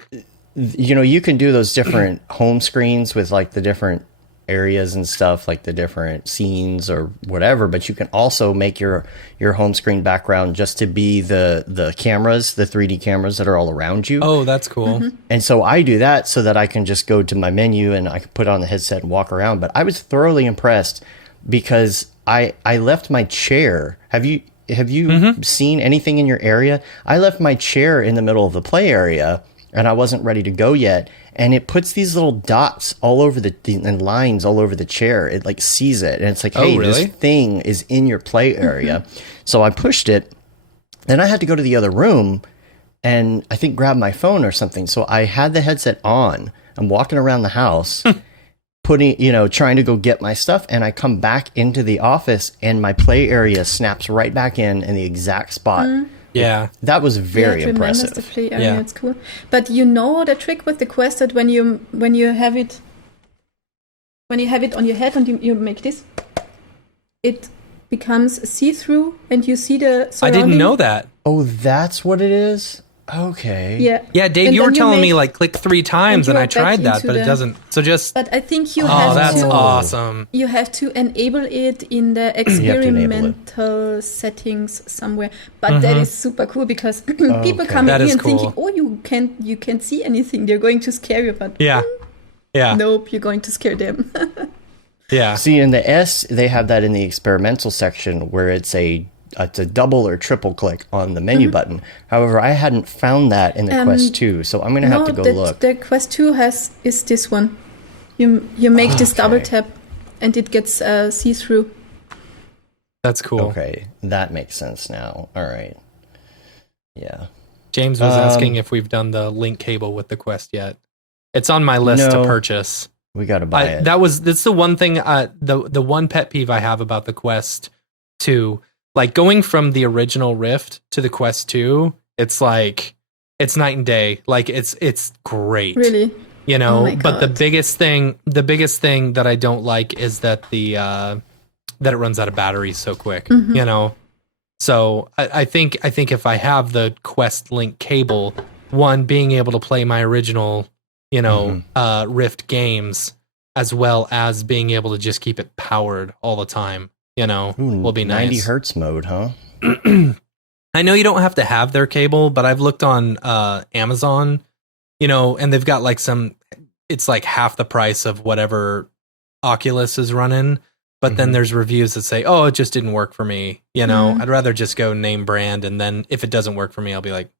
You can do those different home screens with like the different areas and stuff, like the different scenes or whatever, but you can also make your home screen background just to be the cameras, the 3D cameras that are all around you. Oh, that's cool. Mm-hmm. And so I do that so that I can just go to my menu and I can put on the headset and walk around. But I was thoroughly impressed because I left my chair. Have you seen anything in your area? I left my chair in the middle of the play area and I wasn't ready to go yet. And it puts these little dots all over and lines all over the chair. It like sees it. And it's like, hey, this thing is in your play area. So I pushed it. Then I had to go to the other room and I think grab my phone or something. So I had the headset on. I'm walking around the house, trying to go get my stuff. And I come back into the office and my play area snaps right back in the exact spot. Yeah, that was very impressive. The play area, it's cool. But the trick with the Quest that when you have it on your head and you make this, it becomes see-through and you see the surrounding. I didn't know that. Oh, that's what it is? Okay. Yeah, Dave, and you were telling me like click 3 times and I tried that, but it doesn't. So just. But I think you have that's awesome. You have to enable it in the experimental settings somewhere. But that is super cool because people come in here and thinking, oh, you can't see anything. They're going to scare you, but nope, you're going to scare them. Yeah. See, in the S, they have that in the experimental section where it's a double or triple click on the menu button. However, I hadn't found that in the Quest 2, so I'm going to have to go look. The Quest 2 is this one. You make this double tap and it gets see-through. That's cool. Okay, that makes sense now. All right. Yeah. James was asking if we've done the link cable with the Quest yet. It's on my list to purchase. We got to buy it. That's the one thing, the one pet peeve I have about the Quest 2. Like, going from the original Rift to the Quest 2, it's like, it's night and day. Like, it's great. Really? You know, Oh my but the God. biggest thing that I don't like is that that it runs out of batteries so quick, you know? So I think if I have the Quest Link cable, one, being able to play my original, you know, Rift games, as well as being able to just keep it powered all the time, you know, will be nice. 90 hertz mode, huh? I know you don't have to have their cable, but I've looked on Amazon, you know, and they've got like it's like half the price of whatever Oculus is running. But then there's reviews that say, oh, it just didn't work for me. You know, I'd rather just go name brand. And then if it doesn't work for me, I'll be like,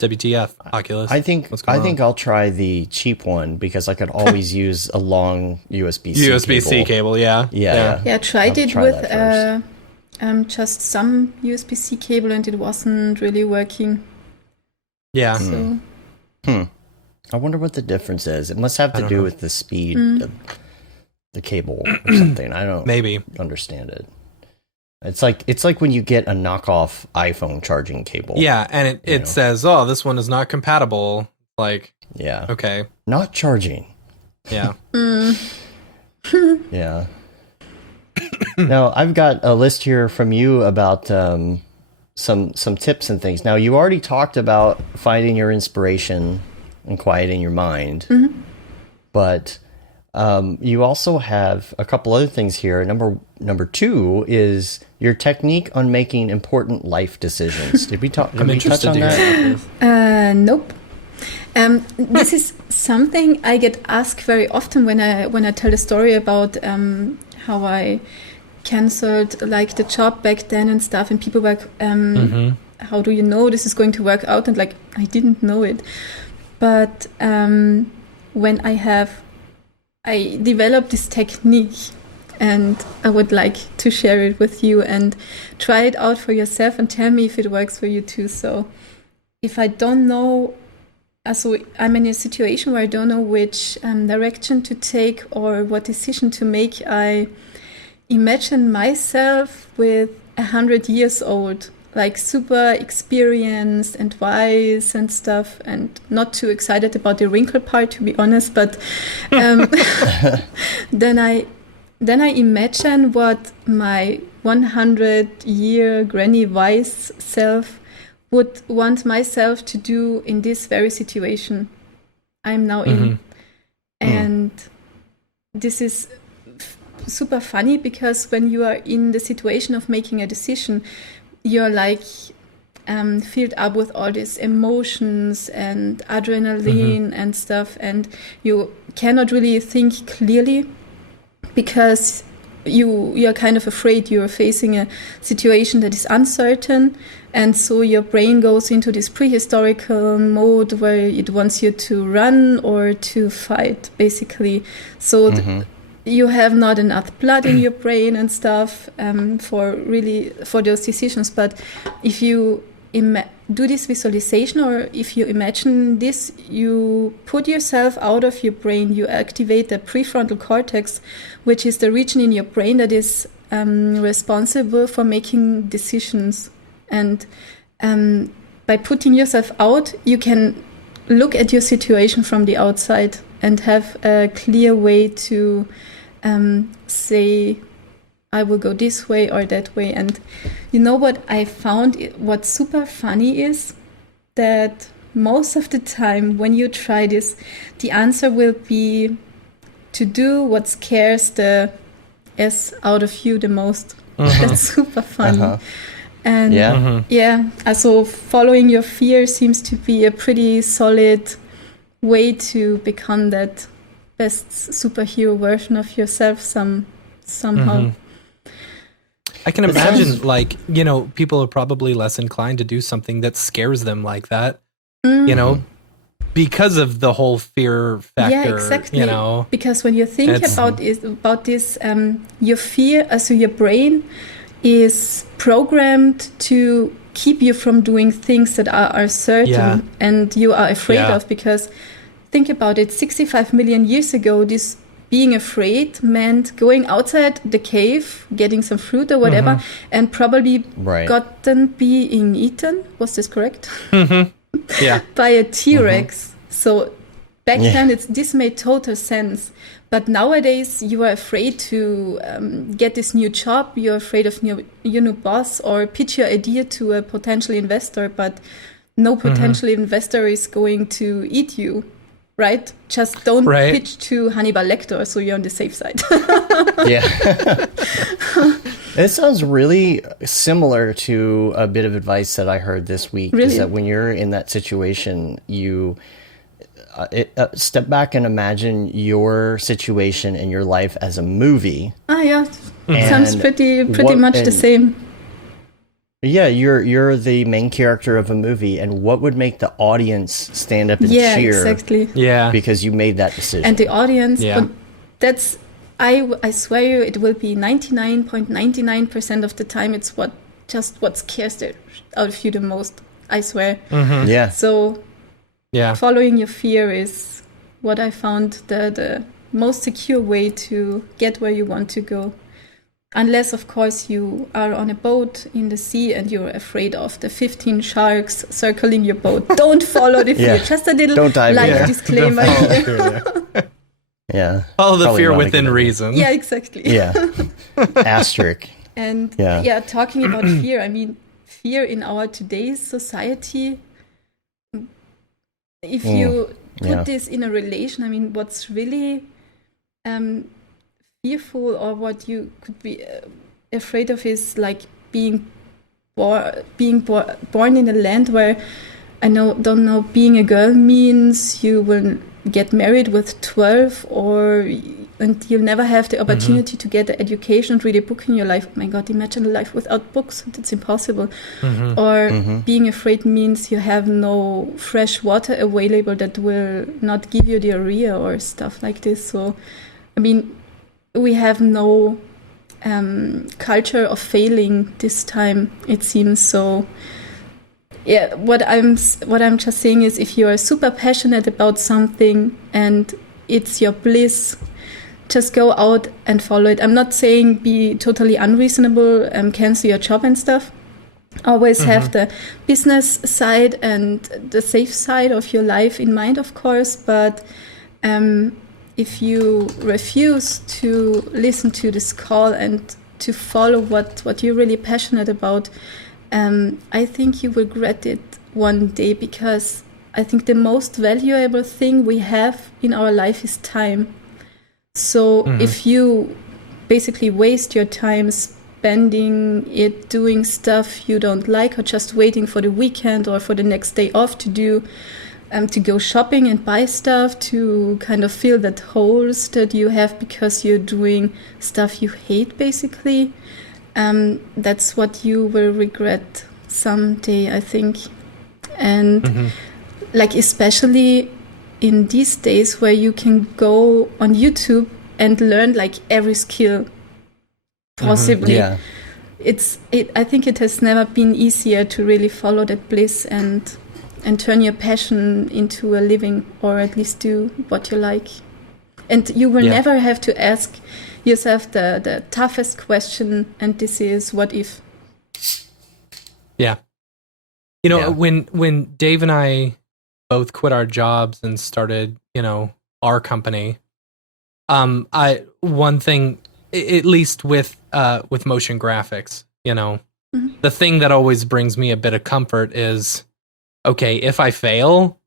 WTF, Oculus. I think I'll try the cheap one because I could always use a long USB-C cable. Yeah. Yeah. Yeah, I tried it try with that just some USB-C cable and it wasn't really working. Yeah. So I wonder what the difference is. It must have to do with the speed of the cable or something. I don't understand it. It's like when you get a knockoff iPhone charging cable. Yeah, and it says, oh, this one is not compatible. Like, yeah. Okay. Not charging. Yeah. Yeah. Now, I've got a list here from you about some tips and things. Now, you already talked about finding your inspiration and quieting your mind. But you also have a couple other things here. Number 2 is your technique on making important life decisions. Did we touch on that? Nope. This is something I get asked very often when I tell the story about how I canceled like the job back then and stuff, and people were how do you know this is going to work out? And like, I didn't know it, but when I developed this technique, and I would like to share it with you and try it out for yourself and tell me if it works for you too. So if I don't know, so I'm in a situation where I don't know which direction to take or what decision to make, I imagine myself with 100 years old, like super experienced and wise and stuff, and not too excited about the wrinkle part, to be honest, but then I imagine what my 100-year granny wise self would want myself to do in this very situation I'm now in. And this is super funny because when you are in the situation of making a decision, you're like filled up with all these emotions and adrenaline and stuff, and you cannot really think clearly because you're kind of afraid. You're facing a situation that is uncertain, and so your brain goes into this prehistorical mode where it wants you to run or to fight, basically. So you have not enough blood in your brain and stuff for those decisions. But if you do this visualization, or if you imagine this, you put yourself out of your brain, you activate the prefrontal cortex, which is the region in your brain that is responsible for making decisions. And by putting yourself out, you can look at your situation from the outside and have a clear way to say, I will go this way or that way. And you know what I found, what's super funny is that most of the time when you try this, the answer will be to do what scares the S out of you the most. That's super funny. And so following your fear seems to be a pretty solid way to become that best superhero version of yourself somehow. I can imagine, like, you know, people are probably less inclined to do something that scares them like that, you know, because of the whole fear factor. Yeah, exactly. You know, because when you think about this, your fear, so your brain is programmed to keep you from doing things that are certain and you are afraid of. Because think about it, 65 million years ago, this being afraid meant going outside the cave, getting some fruit or whatever, and probably gotten being eaten. Was this correct? Yeah. By a T-Rex. So back then, this made total sense. But nowadays, you are afraid to get this new job. You're afraid of your new boss or pitch your idea to a potential investor. But no potential investor is going to eat you. Right? Just don't pitch to Hannibal Lecter, so you're on the safe side. It sounds really similar to a bit of advice that I heard this week. Really? Is that when you're in that situation, you step back and imagine your situation and your life as a movie. Sounds pretty much the same. Yeah, you're the main character of a movie, and what would make the audience stand up and cheer? Exactly. Yeah, because you made that decision. And the audience, that's I swear you, it will be 99.99% of the time. It's what scares the out of you the most. I swear. Yeah. So, following your fear is what I found the most secure way to get where you want to go. Unless, of course, you are on a boat in the sea and you're afraid of the 15 sharks circling your boat. Don't follow the fear. Just a little disclaimer here. Follow the fear within reason. Yeah, exactly. Yeah. Asterisk. And talking about fear, I mean, fear in our today's society, if you put this in a relation, I mean, what's really fearful or what you could be afraid of is like being born in a land where don't know being a girl means you will get married with 12 and you'll never have the opportunity to get an education and read a book in your life. Oh my God, imagine a life without books. It's impossible. Or being afraid means you have no fresh water available that will not give you diarrhea or stuff like this. So, I mean, we have no culture of failing this time, it seems. So what I'm just saying is, if you are super passionate about something and it's your bliss, just go out and follow it. I'm not saying be totally unreasonable and cancel your job and stuff. Always have the business side and the safe side of your life in mind, of course, but if you refuse to listen to this call and to follow what you're really passionate about, I think you will regret it one day, because I think the most valuable thing we have in our life is time. So if you basically waste your time spending it doing stuff you don't like, or just waiting for the weekend or for the next day off to go shopping and buy stuff to kind of fill that holes that you have because you're doing stuff you hate, basically, that's what you will regret someday, I think. And like, especially in these days where you can go on YouTube and learn like every skill possibly. I think it has never been easier to really follow that bliss and turn your passion into a living, or at least do what you like. And you will never have to ask yourself the toughest question, and this is, what if? Yeah. You know, when Dave and I both quit our jobs and started, our company, one thing, at least with motion graphics, the thing that always brings me a bit of comfort is, okay, if I fail,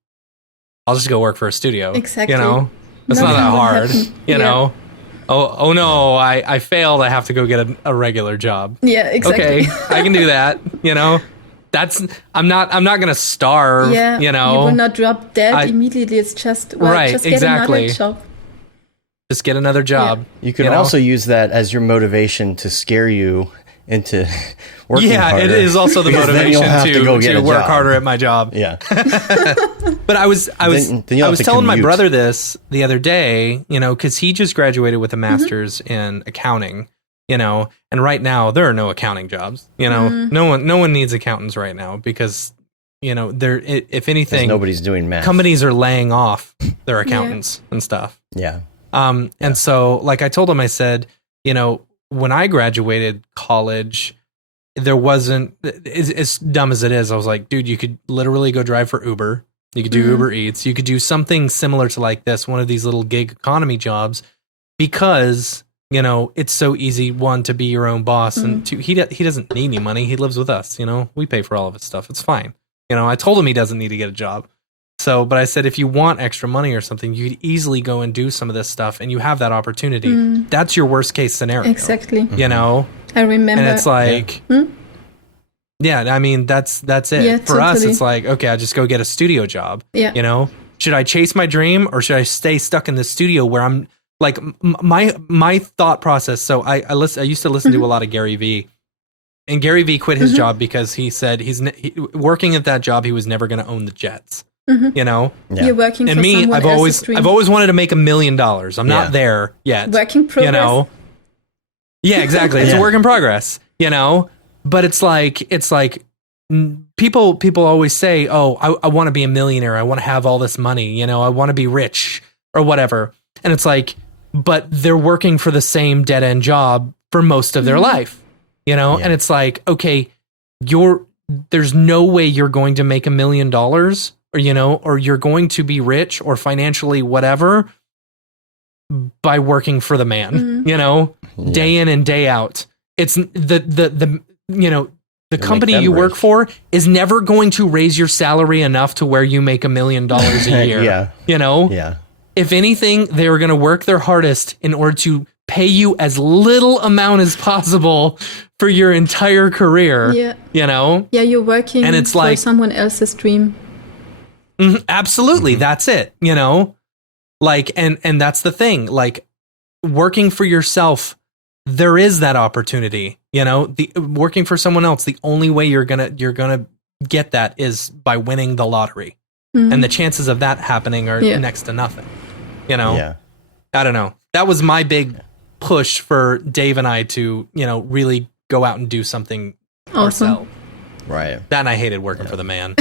I'll just go work for a studio. Exactly. It's not that hard, you know. Oh no, I failed. I have to go get a regular job. Yeah, exactly. Okay, I can do that, That's I'm not gonna starve. Yeah, you will not drop dead immediately. It's just just get another job. Just get another job. You can also use that as your motivation to scare you into working harder. It is also the motivation to work harder at my job. Yeah. But I was telling my brother this the other day, because he just graduated with a master's in accounting, and right now there are no accounting jobs. No one needs accountants right now because if anything, nobody's doing math. Companies are laying off their accountants and stuff. Yeah. And so, like I told him, I said, when I graduated college, there wasn't, as dumb as it is, I was like, dude, you could literally go drive for Uber. You could do Uber Eats. You could do something similar to like this, one of these little gig economy jobs, because, it's so easy, one, to be your own boss, and two, he doesn't need any money. He lives with us, we pay for all of his stuff. It's fine. I told him he doesn't need to get a job. So, but I said, if you want extra money or something, you could easily go and do some of this stuff, and you have that opportunity. That's your worst case scenario. Exactly. I remember. And it's like, I mean, that's it. Yeah, for us, it's like, okay, I'll just go get a studio job. Yeah. Should I chase my dream, or should I stay stuck in the studio where I'm like, my thought process. So I used to listen to a lot of Gary Vee. And Gary Vee quit his job because he said working at that job, he was never going to own the jets. You're working and for me, someone else's dream. I've always wanted to make $1 million. I'm not there yet. Working progress. Yeah, exactly. It's a work in progress. But it's like people always say, oh, I want to be a millionaire. I want to have all this money. I want to be rich or whatever. And it's like, but they're working for the same dead end job for most of their life. And it's like, okay, there's no way you're going to make $1 million, or you're going to be rich or financially whatever by working for the man, day in and day out. It's the company you work for is never going to raise your salary enough to where you make $1 million a year. If anything, they are going to work their hardest in order to pay you as little amount as possible for your entire career. Yeah, you're working and it's for like someone else's dream. Absolutely. That's it. Like, and that's the thing, like working for yourself, there is that opportunity, the working for someone else. The only way you're going to get that is by winning the lottery. And the chances of that happening are next to nothing, I don't know. That was my big push for Dave and I to, really go out and do something ourselves. Right. That, and I hated working for the man.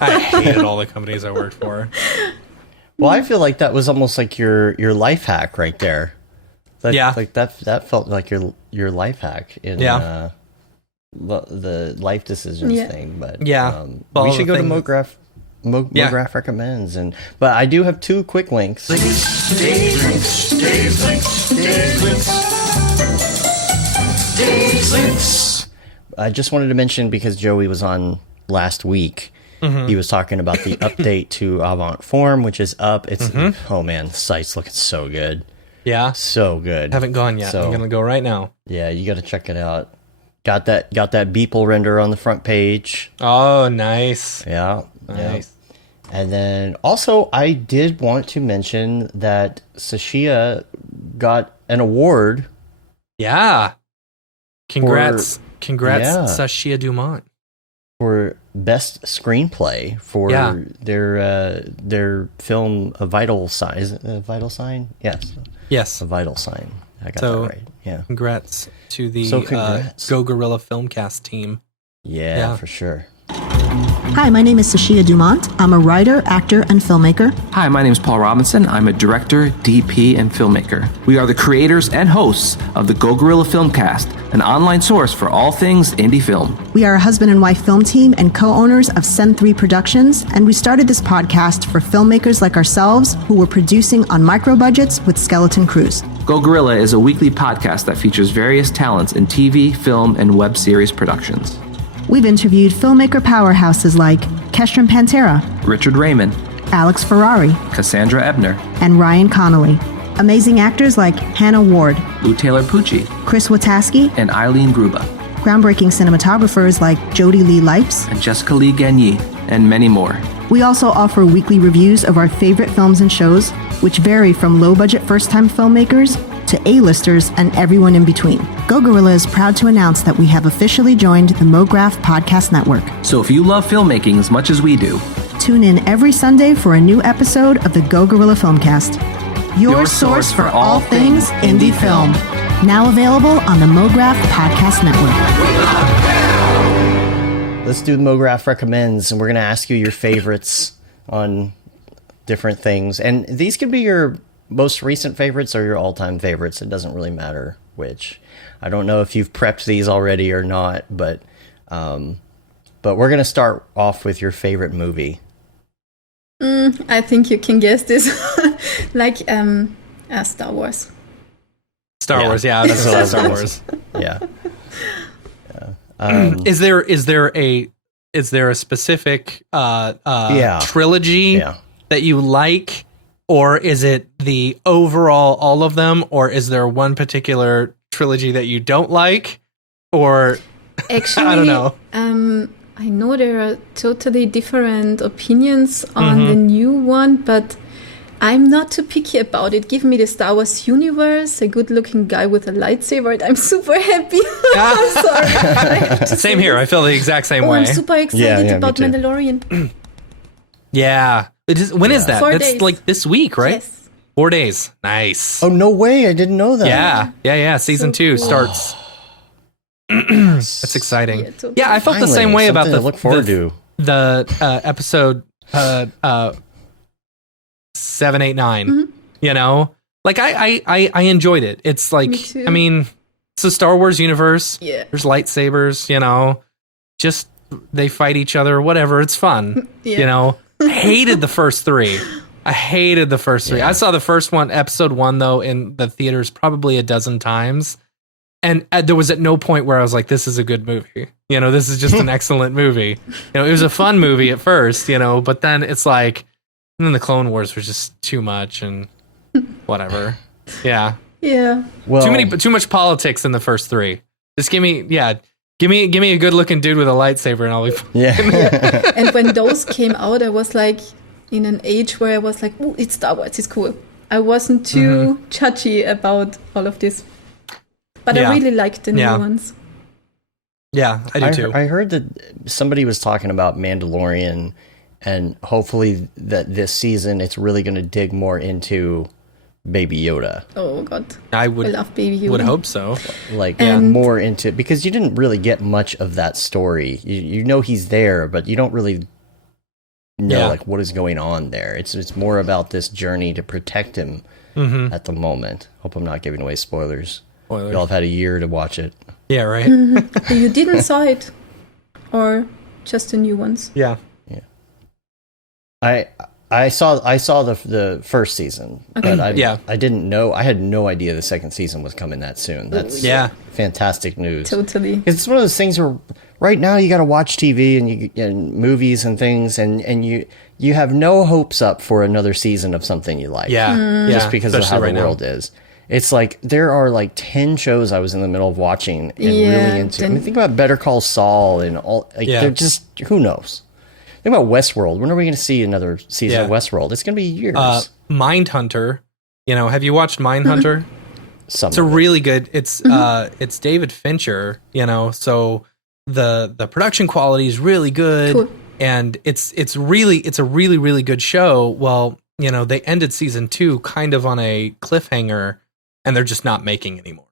I hated all the companies I worked for. Well, I feel like that was almost like your life hack right there. Like that felt like your life hack in the life decisions thing. But we should go to Mograph. Mograph recommends, but I do have 2 quick links. Dave's links. I just wanted to mention, because Joey was on last week, he was talking about the update to Avant Form, which is up. It's oh man, the site's looking so good. Yeah, so good. Haven't gone yet. So, I'm gonna go right now. Yeah, you got to check it out. Got that Beeple render on the front page. Oh, nice. Yeah, nice. Yeah. And then also, I did want to mention that Sashia got an award. Yeah. Congrats, Sashia Dumont. For best screenplay for their film A Vital Sign. A Vital Sign? Yes. A Vital Sign. I got that right. Yeah. Congrats to the Go Gorilla Filmcast team. Yeah, for sure. Hi, my name is Sashia Dumont. I'm a writer, actor, and filmmaker. Hi, my name is Paul Robinson. I'm a director, DP, and filmmaker. We are the creators and hosts of the Go Gorilla Filmcast, an online source for all things indie film. We are a husband and wife film team and co-owners of Send 3 Productions, and we started this podcast for filmmakers like ourselves who were producing on micro budgets with skeleton crews. Go Gorilla is a weekly podcast that features various talents in TV, film, and web series productions. We've interviewed filmmaker powerhouses like Kestrin Pantera, Richard Raymond, Alex Ferrari, Cassandra Ebner, and Ryan Connolly. Amazing actors like Hannah Ward, Lou Taylor Pucci, Chris Wataski, and Eileen Gruba. Groundbreaking cinematographers like Jody Lee Lipes and Jessica Lee Gagné. and many more. We also offer weekly reviews of our favorite films and shows, which vary from low-budget first-time filmmakers to A-listers and everyone in between. Go Gorilla is proud to announce that we have officially joined the Mograph Podcast Network. So if you love filmmaking as much as we do, tune in every Sunday for a new episode of the Go Gorilla Filmcast, your source for all things indie film. Now available on the Mograph Podcast Network. Let's do the Mograph Recommends, and we're going to ask you your favorites on different things. And these could be your most recent favorites or your all-time favorites. It doesn't really matter which. I don't know if you've prepped these already or not, but we're going to start off with your favorite movie. I think you can guess this. Like Star Wars. Star Wars, yeah. That's Star Wars. Yeah. Is there a specific trilogy that you like, or is it the overall all of them, or is there one particular trilogy that you don't like, or actually I don't know. I know there are totally different opinions on the new one, but I'm not too picky about it. Give me the Star Wars universe, a good-looking guy with a lightsaber, and I'm super happy. I'm sorry. I have to Same say here. this. I feel the exact same way. I'm super excited about me too. Mandalorian. Yeah. When is that? 4 That's days. like this week, right? Yes. 4 days. Nice. Oh, no way. I didn't know that. Yeah. Season So 2 cool. starts. That's exciting. Yeah, totally. Yeah, I felt the Finally, same way about something to look forward to. the episode 7, 8, 9. You know, like I enjoyed it. It's like, Me too. I mean, it's a Star Wars universe. Yeah. There's lightsabers. You know, just they fight each other. Whatever. It's fun. Yeah. You know, hated the first 3. I hated the first 3. I saw the first one, episode 1, though, in the theaters probably a dozen times. And there was at no point where I was like, this is a good movie. You know, this is just an excellent movie. You know, it was a fun movie at first, you know, but then it's like, and then the Clone Wars was just too much and whatever. Yeah. Yeah. Well, Too much politics in the first 3. Just give me a good looking dude with a lightsaber and I'll be fine. yeah. And when those came out, I was like in an age where I was like, oh, it's Star Wars, it's cool. I wasn't too judgy about all of this. But I really liked the new ones. Yeah, I do too. I heard that somebody was talking about Mandalorian, and hopefully that this season it's really going to dig more into Baby Yoda. Oh God, I I love Baby Yoda. would hope so. Like And- more into, because you didn't really get much of that story. You know he's there, but you don't really know like what is going on there. It's more about this journey to protect him at the moment. Hope I'm not giving away spoilers. Spoilers. Y'all have had a year to watch it. Yeah, right. You didn't saw it, or just the new ones? Yeah. I saw the first season, but I didn't know. I had no idea the second season was coming that soon. That's fantastic news. Totally. It's one of those things where right now you got to watch TV and movies and things, and you have no hopes up for another season of something you like. Just because of how the world is. It's like there are like 10 shows I was in the middle of watching and really into. I mean, think about Better Call Saul and all. Like, they're just, who knows? Think about Westworld. When are we going to see another season of Westworld? It's going to be years. Mindhunter. You know, have you watched Mindhunter? It's a really good. It's David Fincher. You know, so the production quality is really good, and it's a really good show. Well, you know, they ended season 2 kind of on a cliffhanger, and they're just not making anymore.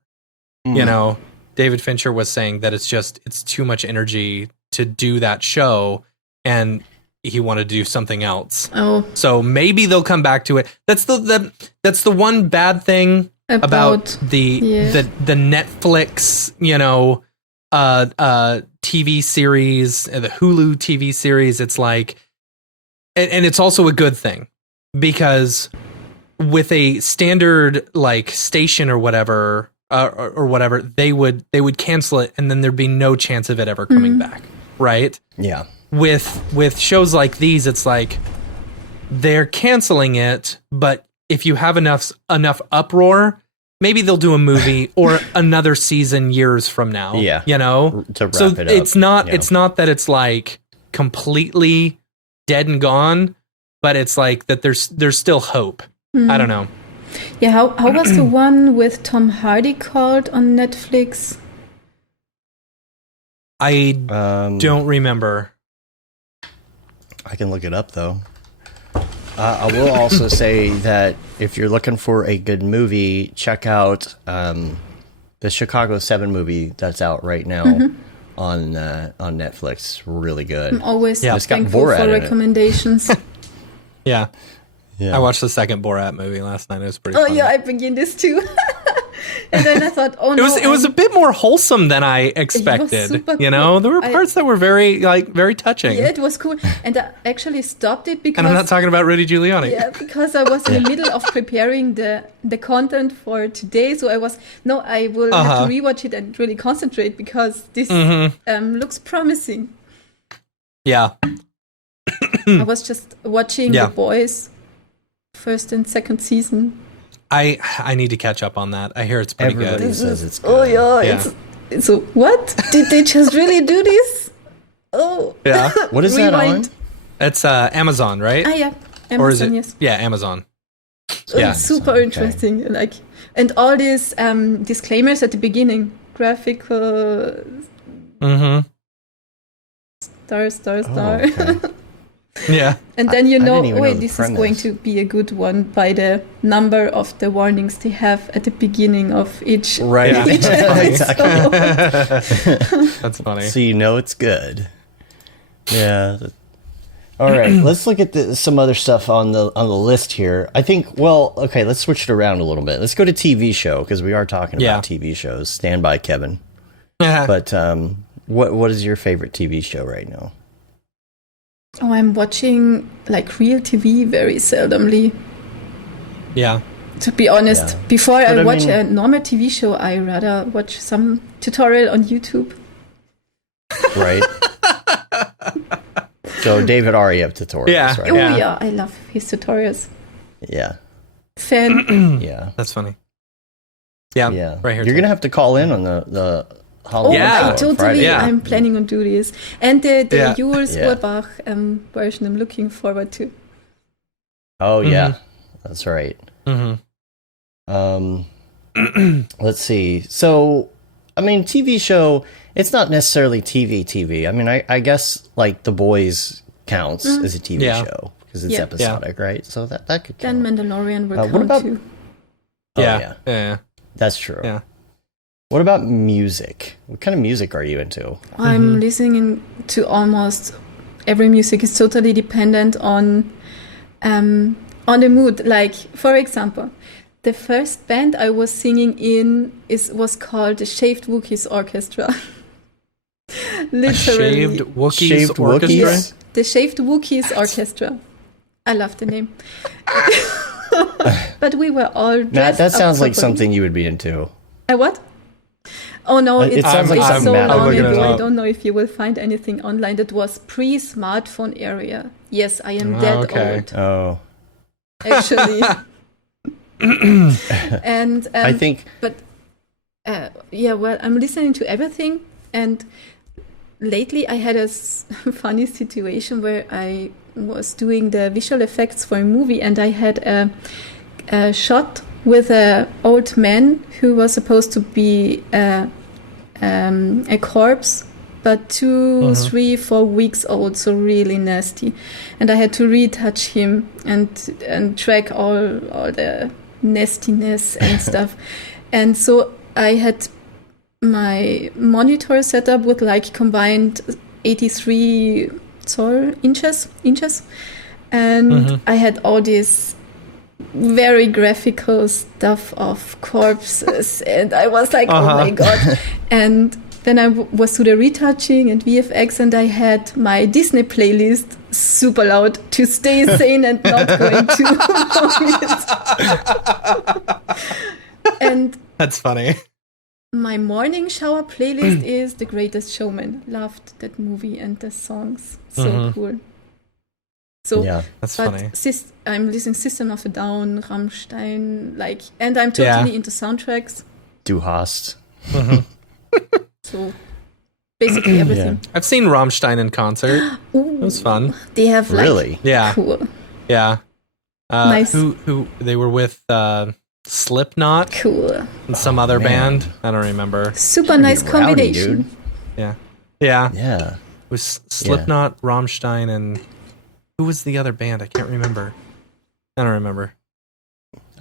You know, David Fincher was saying that it's too much energy to do that show, and he wanted to do something else. Oh, so maybe they'll come back to it. That's the one bad thing about the Netflix, you know, TV series, the Hulu TV series. It's like, and it's also a good thing, because with a standard like station or whatever, they would cancel it, and then there'd be no chance of it ever coming back, right? Yeah. With shows like these, it's like they're canceling it, but if you have enough uproar, maybe they'll do a movie or another season years from now. Yeah, you know, to wrap so it up. it's not that it's like completely dead and gone, but it's like that there's still hope. I don't know. Yeah, how was the one with Tom Hardy called on Netflix? I don't remember. I can look it up, though. I will also say that if you're looking for a good movie, check out the Chicago 7 movie that's out right now on Netflix. Really good. I'm always It's got thankful Borat for in it. recommendations. Yeah. Yeah. I watched the second Borat movie last night. It was pretty Oh funny. yeah, I begin this too. And then I thought, oh no. It was a bit more wholesome than I expected. super You know, cool. there were parts that were very touching. Yeah, it was cool. And I actually stopped it because... And I'm not talking about Rudy Giuliani. Yeah, because I was in the middle of preparing the content for today. So I will have to rewatch it and really concentrate because this looks promising. Yeah. I was just watching The Boys, first and second season. I need to catch up on that. I hear it's pretty Everybody good. says it's good. Oh yeah, it's what? Did they just really do this? Oh Yeah. What is that on? It's Amazon, right? yeah, Amazon, Or is it? yes. Yeah, Amazon. It's super okay. interesting, and all these disclaimers at the beginning, graphical, star. Oh, okay. Yeah. And then I didn't even know the this premise. is going to be a good one by the number of the warnings they have at the beginning of each. Right. Yeah. each episode. That's funny. So you know it's good. Yeah. All right. Let's look at some other stuff on the list here. I think. Well, okay. Let's switch it around a little bit. Let's go to TV show because we are talking about TV shows. Stand by, Kevin. But what is your favorite TV show right now? Oh, I'm watching real TV very seldomly. Yeah. To be honest, before But I watch a normal TV show, I rather watch some tutorial on YouTube. Right. So David Ariev tutorials. Yeah. Right? Oh yeah, I love his tutorials. Yeah. Fan. Yeah. That's funny. Yeah. Yeah. Right here. You're gonna have to call in on the Halloween. Yeah. I totally. Friday. Yeah. I'm planning on do this, and the Yeah. Jules Yeah. Urbach version. I'm looking forward to. Oh yeah, that's right. Mm-hmm. Let's see. So, I mean, TV show. It's not necessarily TV. I mean, I guess like The Boys counts as a TV show because it's Yeah. episodic, right? So that could Then count. Mandalorian will what count about- too. Oh, Yeah. Yeah. That's true. Yeah. What about music? What kind of music are you into? I'm listening to almost every music. Is totally dependent on the mood. Like, for example, the first band I was singing in was called the Shaved Wookiees Orchestra. Literally, Shaved Wookiees Shaved Orchestra. Wookiees? the Shaved Wookiees Orchestra. I love the name. But we were all Matt, dressed that sounds up like properly. something you would be into. What? Oh no, It it's sounds like it's something so Matt would long look it ago. I up. don't know if you will find anything online. That was pre-smartphone area. Yes, I am that okay. old, Oh, actually. And I think. but well, I'm listening to everything, and lately I had a funny situation where I was doing the visual effects for a movie, and I had a shot with an old man who was supposed to be a corpse, but 2, 3, 4 weeks old, so really nasty. And I had to retouch him and track all the nastiness and stuff. And so I had my monitor set up with combined 83 inches, and I had all this very graphical stuff of corpses, and I was like, oh my god. And then I was to the retouching and VFX, and I had my Disney playlist super loud to stay sane and not going too long. And That's funny. my morning shower playlist is The Greatest Showman. Loved that movie and the songs. So cool. So, Yeah. That's but funny. I'm listening System of a Down, Rammstein, and I'm totally into soundtracks. Du hast. So basically everything. I've seen Rammstein in concert. It was fun. They have like Really? Yeah. cool, Yeah. Nice. Who they were with Slipknot cool, and some other man. band. I don't remember. super nice rowdy, combination. dude. Yeah. Yeah. Yeah. It was Slipknot, Rammstein, and who was the other band? I can't remember. I don't remember.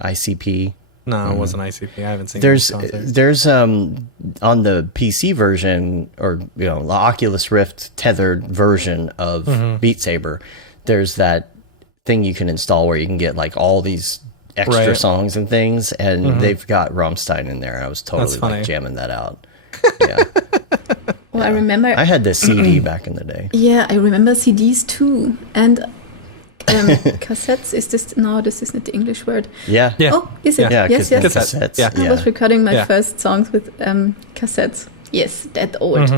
ICP. No, it wasn't ICP. I haven't seen There's these concerts. on the PC version, or the Oculus Rift tethered version of Beat Saber, there's that thing you can install where you can get like all these extra songs and things, and they've got Rammstein in there. I was totally like jamming that out. Yeah. Well, I remember. I had this CD back in the day. Yeah, I remember CDs too, and cassettes. Is this? No, this is not the English word. Yeah. Yeah. Oh, is it? Yeah, Yes, yes. cassettes. Yeah. I was recording my Yeah. first songs with cassettes. Yes, that old.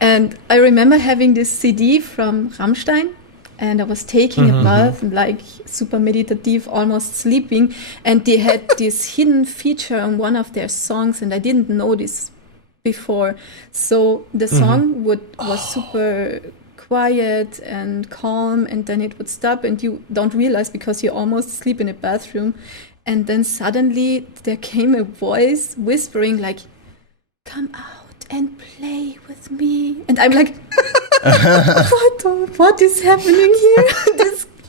And I remember having this CD from Rammstein, and I was taking a bath, like super meditative, almost sleeping. And they had this hidden feature on one of their songs, and I didn't know this before. So the song was super quiet and calm, and then it would stop, and you don't realize because you almost sleep in a bathroom. And then suddenly there came a voice whispering like, "Come out and play with me." And I'm like, what is happening here?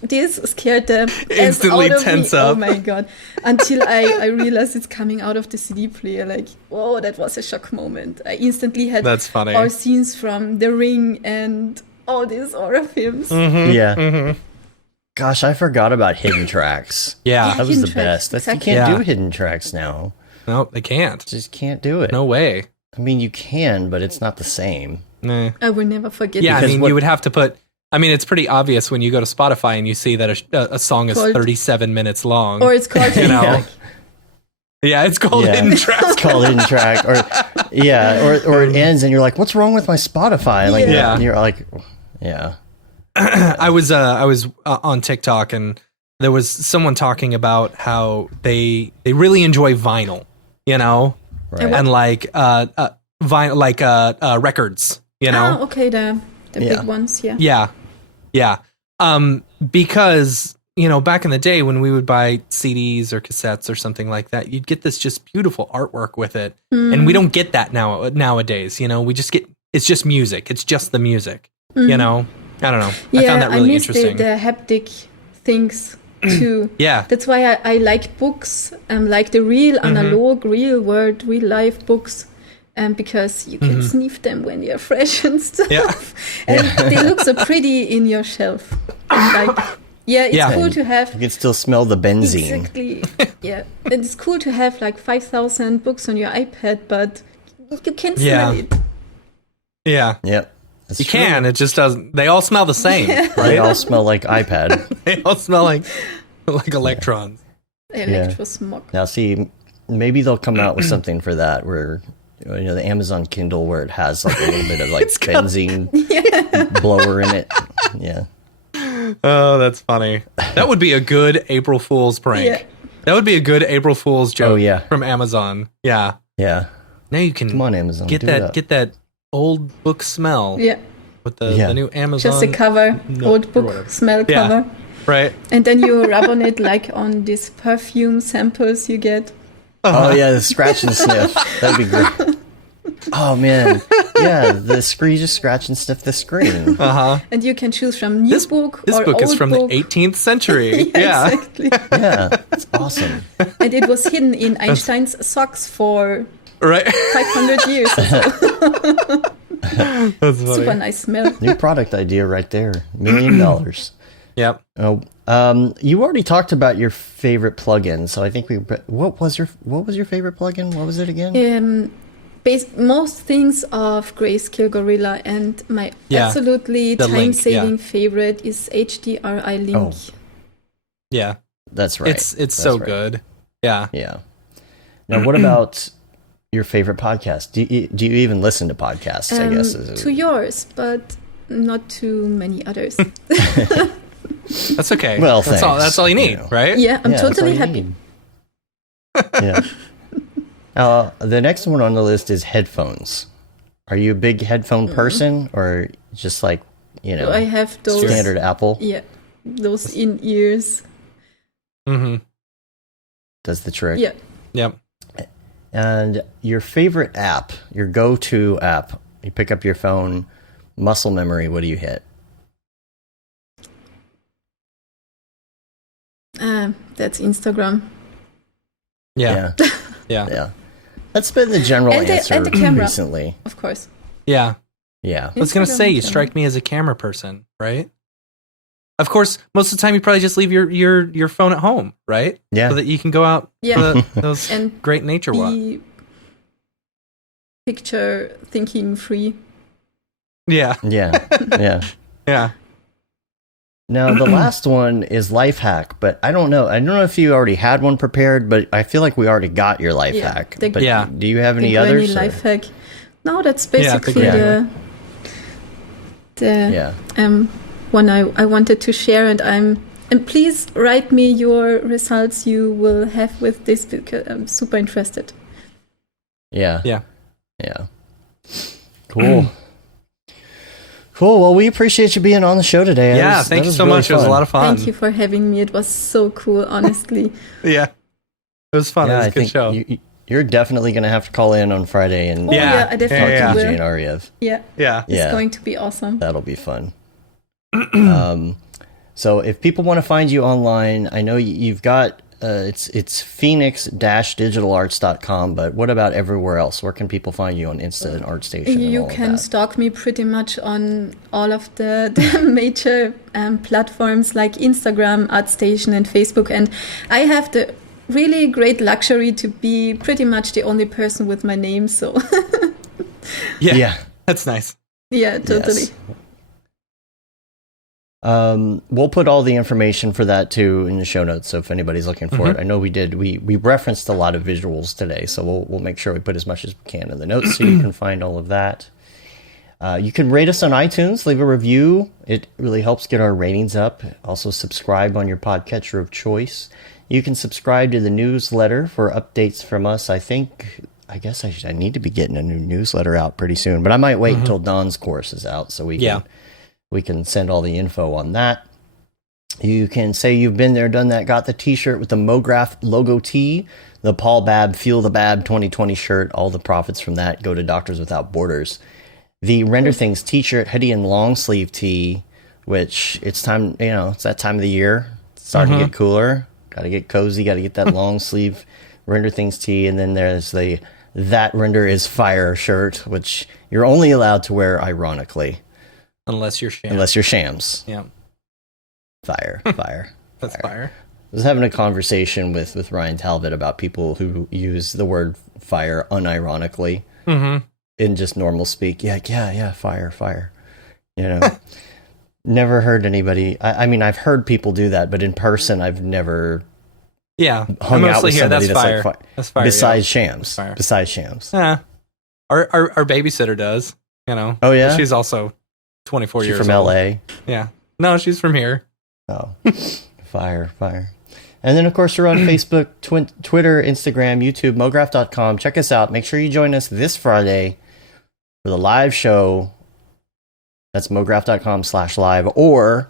This scared them. Instantly tense up. Oh my god. Until I realized it's coming out of the CD player. Like, whoa, that was a shock moment. I instantly had That's funny. all scenes from The Ring and all these horror films. Yeah. Gosh, I forgot about hidden tracks. Yeah. That was Hidden the tracks, best. You exactly. can't Yeah. do hidden tracks now. No, they can't. Just can't do it. No way. I mean, you can, but it's not the same. Nah. I will never forget Yeah, I it. Because mean, you would have to put. I mean, it's pretty obvious when you go to Spotify and you see that a song is Called- 37 minutes long. Or it's called You know. like, Yeah, it's called Yeah. hidden tracks. It's called hidden track, or it ends and you're like, "What's wrong with my Spotify?" Like, Yeah. you're like, "Yeah, I was on TikTok and there was someone talking about how they really enjoy vinyl, you know, right." and like vinyl, like records, you know. okay, the Yeah. big ones, yeah. Yeah. Because, you know, back in the day when we would buy CDs or cassettes or something like that, you'd get this just beautiful artwork with it. And we don't get that nowadays, you know, we just get, it's just music. It's just the music, you know? I don't know. I found that really miss interesting. the haptic things too. Yeah. That's why I like books, like the real analog, real world, real life books. Because you can sniff them when they're fresh and stuff. Yeah. And they look so pretty in your shelf. Like, it's cool to have. You can still smell the benzene. Exactly. Yeah. And it's cool to have like 5,000 books on your iPad, but you can't smell it. Yeah. Yep, that's You true. can. It just doesn't. They all smell the same, They right? all smell like iPad. They all smell like electrons. Electrosmog. Now, see, maybe they'll come out with something for that, where the Amazon Kindle, where it has like a little bit of like benzene blower in it. Yeah. Oh, that's funny. That would be a good April Fool's prank. Yeah. That would be a good April Fool's joke. Oh, yeah. From Amazon. Yeah. Yeah. Now you can Come on, Amazon. get do that it up. get that old book smell Yeah. with the new Amazon. Just a cover, old or book whatever. smell Yeah. cover. Right. And then you rub on it like on these perfume samples you get. Oh yeah, the scratch and sniff. That'd be great. Oh man, yeah, the screen, just scratch and sniff the screen. And you can choose from new book This or book old is from book. the 18th century. Yeah. Exactly. Yeah, it's awesome. And it was hidden in Einstein's socks for Right. 500 years or so. That's funny. Super nice smell. New product idea right there. $1 million. Yep. Oh, you already talked about your favorite plugin, so I think what was your favorite plugin? What was it again? Most things of Grayscale Gorilla, and my absolutely the Link, time-saving favorite is HDRI Link. Oh. Yeah. That's right. It's That's so right. good. Yeah. Yeah. Now, what about your favorite podcast? Do you even listen to podcasts? I guess To yours, but not to many others. That's okay. Well, that's all. thanks, That's all you need, you know. right? Yeah, I'm Yeah, that's all totally you happy. need. Yeah. The next one on the list is headphones. Are you a big headphone person, or just like, I have those standard Apple? Yeah, those in-ears. Mm-hmm. Does the trick. Yeah. Yep. And your favorite app, your go-to app, you pick up your phone, muscle memory, what do you hit? That's Instagram. Yeah. Yeah. That's been the general answer and the camera, recently. of course. Yeah. Yeah. I was going to say, you Instagram. strike me as a camera person, right? Of course, most of the time you probably just leave your phone at home, right? Yeah. So that you can go out Yeah. for those And great nature walks. be picture thinking free. Yeah. Yeah. Yeah. Yeah. Now, the last one is life hack, but I don't know. I don't know if you already had one prepared, but I feel like we already got your life Yeah, hack. the- But Yeah. do you have any The granny others? or- life hack. No, that's Yeah, the basically granny. the Yeah. one I wanted to share, and please write me your results you will have with this, because I'm super interested. Yeah. Yeah. Yeah. Cool. Cool. Well, we appreciate you being on the show today. Yeah. Thank you so much. It was a lot of fun. Thank you for having me. It was so cool, honestly. Yeah. It was fun. Yeah, it was I a good think show. you're definitely going to have to call in on Friday and Oh, Yeah. yeah, I definitely Yeah. talk to will. Jane Ariev. Yeah, Yeah. it's Yeah. going to be awesome. That'll be fun. So if people want to find you online, I know you've got it's phoenix-digitalarts.com, but what about everywhere else? Where can people find you on Insta and ArtStation? And You all of can that? stalk me pretty much on all of the major platforms like Instagram, ArtStation, and Facebook. And I have the really great luxury to be pretty much the only person with my name. So Yeah. Yeah. That's nice. yeah, totally. Yes. We'll put all the information for that too in the show notes. So if anybody's looking for it, I know we referenced a lot of visuals today, so we'll make sure we put as much as we can in the notes so you can find all of that. You can rate us on iTunes, leave a review. It really helps get our ratings up. Also subscribe on your podcatcher of choice. You can subscribe to the newsletter for updates from us. I guess I need to be getting a new newsletter out pretty soon, but I might wait until Don's course is out so we can send all the info on that. You can say you've been there, done that, got the t-shirt with the Mograph logo tee, the Paul Babb Feel the Bab 2020 shirt. All the profits from that go to Doctors Without Borders. The Render Things t-shirt, hoodie, and long sleeve tee, which it's time, it's that time of the year. It's starting to get cooler. Got to get cozy. Got to get that long sleeve Render Things tee. And then there's the That Render is Fire shirt, which you're only allowed to wear ironically. Unless you're sham. Unless you're shams. Yeah. Fire. That's fire. I was having a conversation with Ryan Talbot about people who use the word fire unironically in just normal speak. Yeah, fire. Never heard anybody. I mean, I've heard people do that, but in person, I've never hung out with somebody that's fire. like That's fire. besides shams. That's fire. Besides shams. Yeah. Our babysitter does, Oh, yeah? She's also 24 She's years from old. LA. Yeah. No, she's from here. Oh, fire. And then, of course, we're on Facebook, Twitter, Instagram, YouTube, mograph.com. Check us out. Make sure you join us this Friday for the live show. That's mograph.com/live. Or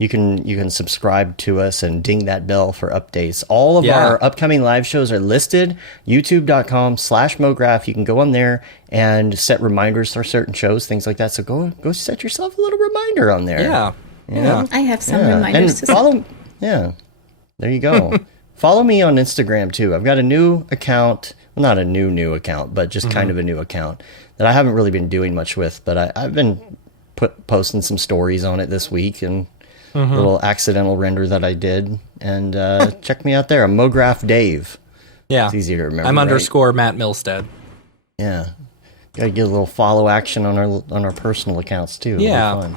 you can subscribe to us and ding that bell for updates. All of our upcoming live shows are listed. YouTube.com/mograph. You can go on there and set reminders for certain shows, things like that. So go set yourself a little reminder on there. Yeah. I have some Yeah. reminders And to follow. Yeah, there you go. Follow me on Instagram too. I've got a new account. Well, not a new account, but just kind of a new account that I haven't really been doing much with. But I've been posting some stories on it this week and a little accidental render that I did. And check me out there. I'm Mograph Dave. Yeah. It's easy to remember. I'm right? _ Matt Milstead. Yeah. Got to get a little follow action on our personal accounts too. It'll be fun.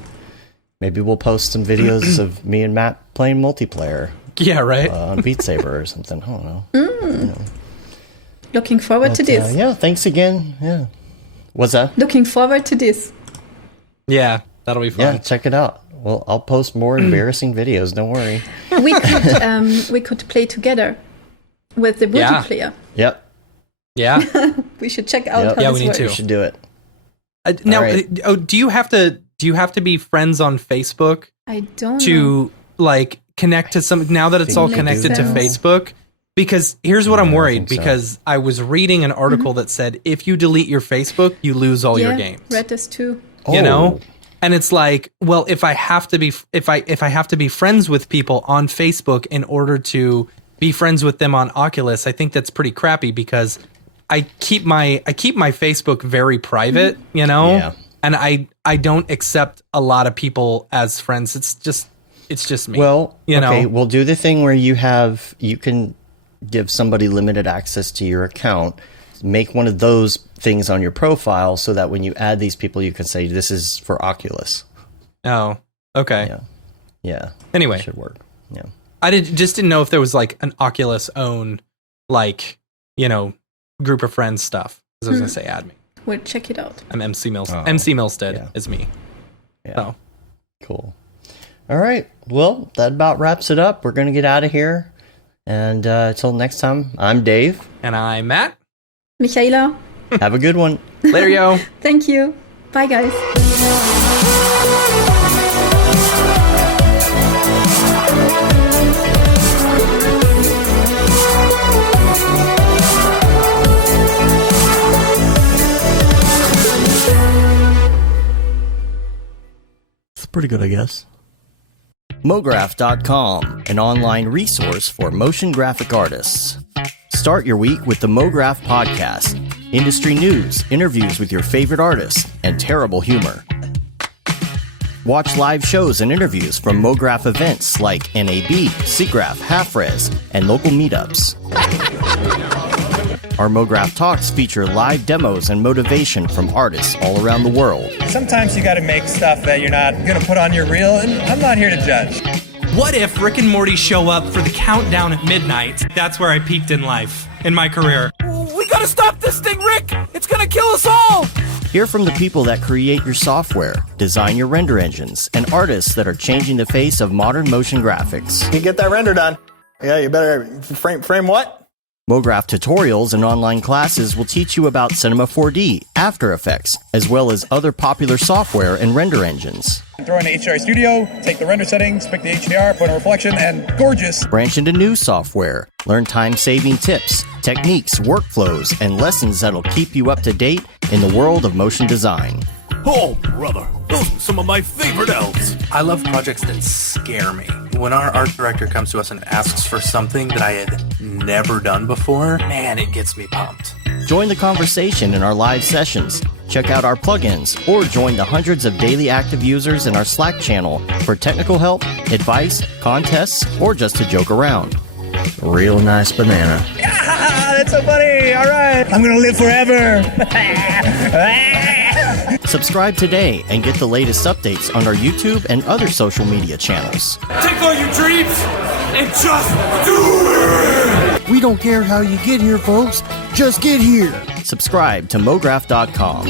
Maybe we'll post some videos of me and Matt playing multiplayer. Yeah, right. On Beat Saber or something. I don't know. Looking forward to this. Yeah, thanks again. Yeah. What's that? Looking forward to this. Yeah, that'll be fun. Yeah, check it out. Well, I'll post more embarrassing videos. Don't worry. We could play together with the multiplayer. Yep. Yeah. We should check out how Yeah, this we need works. to. We should do it. Now, right. do you have to be friends on Facebook I don't know. to like connect to some, now that it's all think connected to so. Facebook? Because here's what I'm I worried, think so. because I was reading an article that said if you delete your Facebook, you lose all your Yeah, games. read this too. You know? Oh. And it's like, well, if I have to be friends with people on Facebook in order to be friends with them on Oculus, I think that's pretty crappy, because I keep my Facebook very private, you know? Yeah. And I don't accept a lot of people as friends. It's just me. Well, you know? okay, we'll do the thing where you can give somebody limited access to your account. Make one of those things on your profile so that when you add these people, you can say, this is for Oculus. Oh, okay. Yeah. Yeah. Anyway, Should work. Yeah. I didn't know if there was like an Oculus own, like, you know, group of friends stuff. Because I was going to say add me. We'll check it out. I'm MC Mills. Oh, MC Milstead yeah. is me. Yeah. So Cool. All right. Well, that about wraps it up. We're going to get out of here. And until next time, I'm Dave. and I'm Matt. Michaela, Have a good one. Later, yo. thank you. Bye, guys. It's pretty good, I guess. Mograph.com, an online resource for motion graphic artists. Start your week with the Mograph podcast. Industry news, interviews with your favorite artists, and terrible humor. Watch live shows and interviews from Mograph events like NAB, SIGGRAPH, Half-Res, and local meetups. Our Mograph Talks feature live demos and motivation from artists all around the world. Sometimes you gotta make stuff that you're not gonna put on your reel, and I'm not here to judge. What if Rick and Morty show up for the countdown at midnight? That's where I peaked in life, in my career. We gotta stop this thing, Rick! It's gonna kill us all! Hear from the people that create your software, design your render engines, and artists that are changing the face of modern motion graphics. You get that render done. Yeah, you better frame what? Mograph tutorials and online classes will teach you about Cinema 4D, After Effects, as well as other popular software and render engines. Throw in the HDR Studio, take the render settings, pick the HDR, put in a reflection, and gorgeous. Branch into new software, learn time-saving tips, techniques, workflows, and lessons that'll keep you up to date in the world of motion design. Oh, brother, those are some of my favorite elves. I love projects that scare me. When our art director comes to us and asks for something that I had never done before, man, it gets me pumped. Join the conversation in our live sessions, check out our plugins, or join the hundreds of daily active users in our Slack channel for technical help, advice, contests, or just to joke around. Real nice banana. Ah, that's so funny. All right. I'm gonna live forever. Subscribe today and get the latest updates on our YouTube and other social media channels. Take all your dreams and just do it! We don't care how you get here, folks. Just get here. Subscribe to Mograph.com.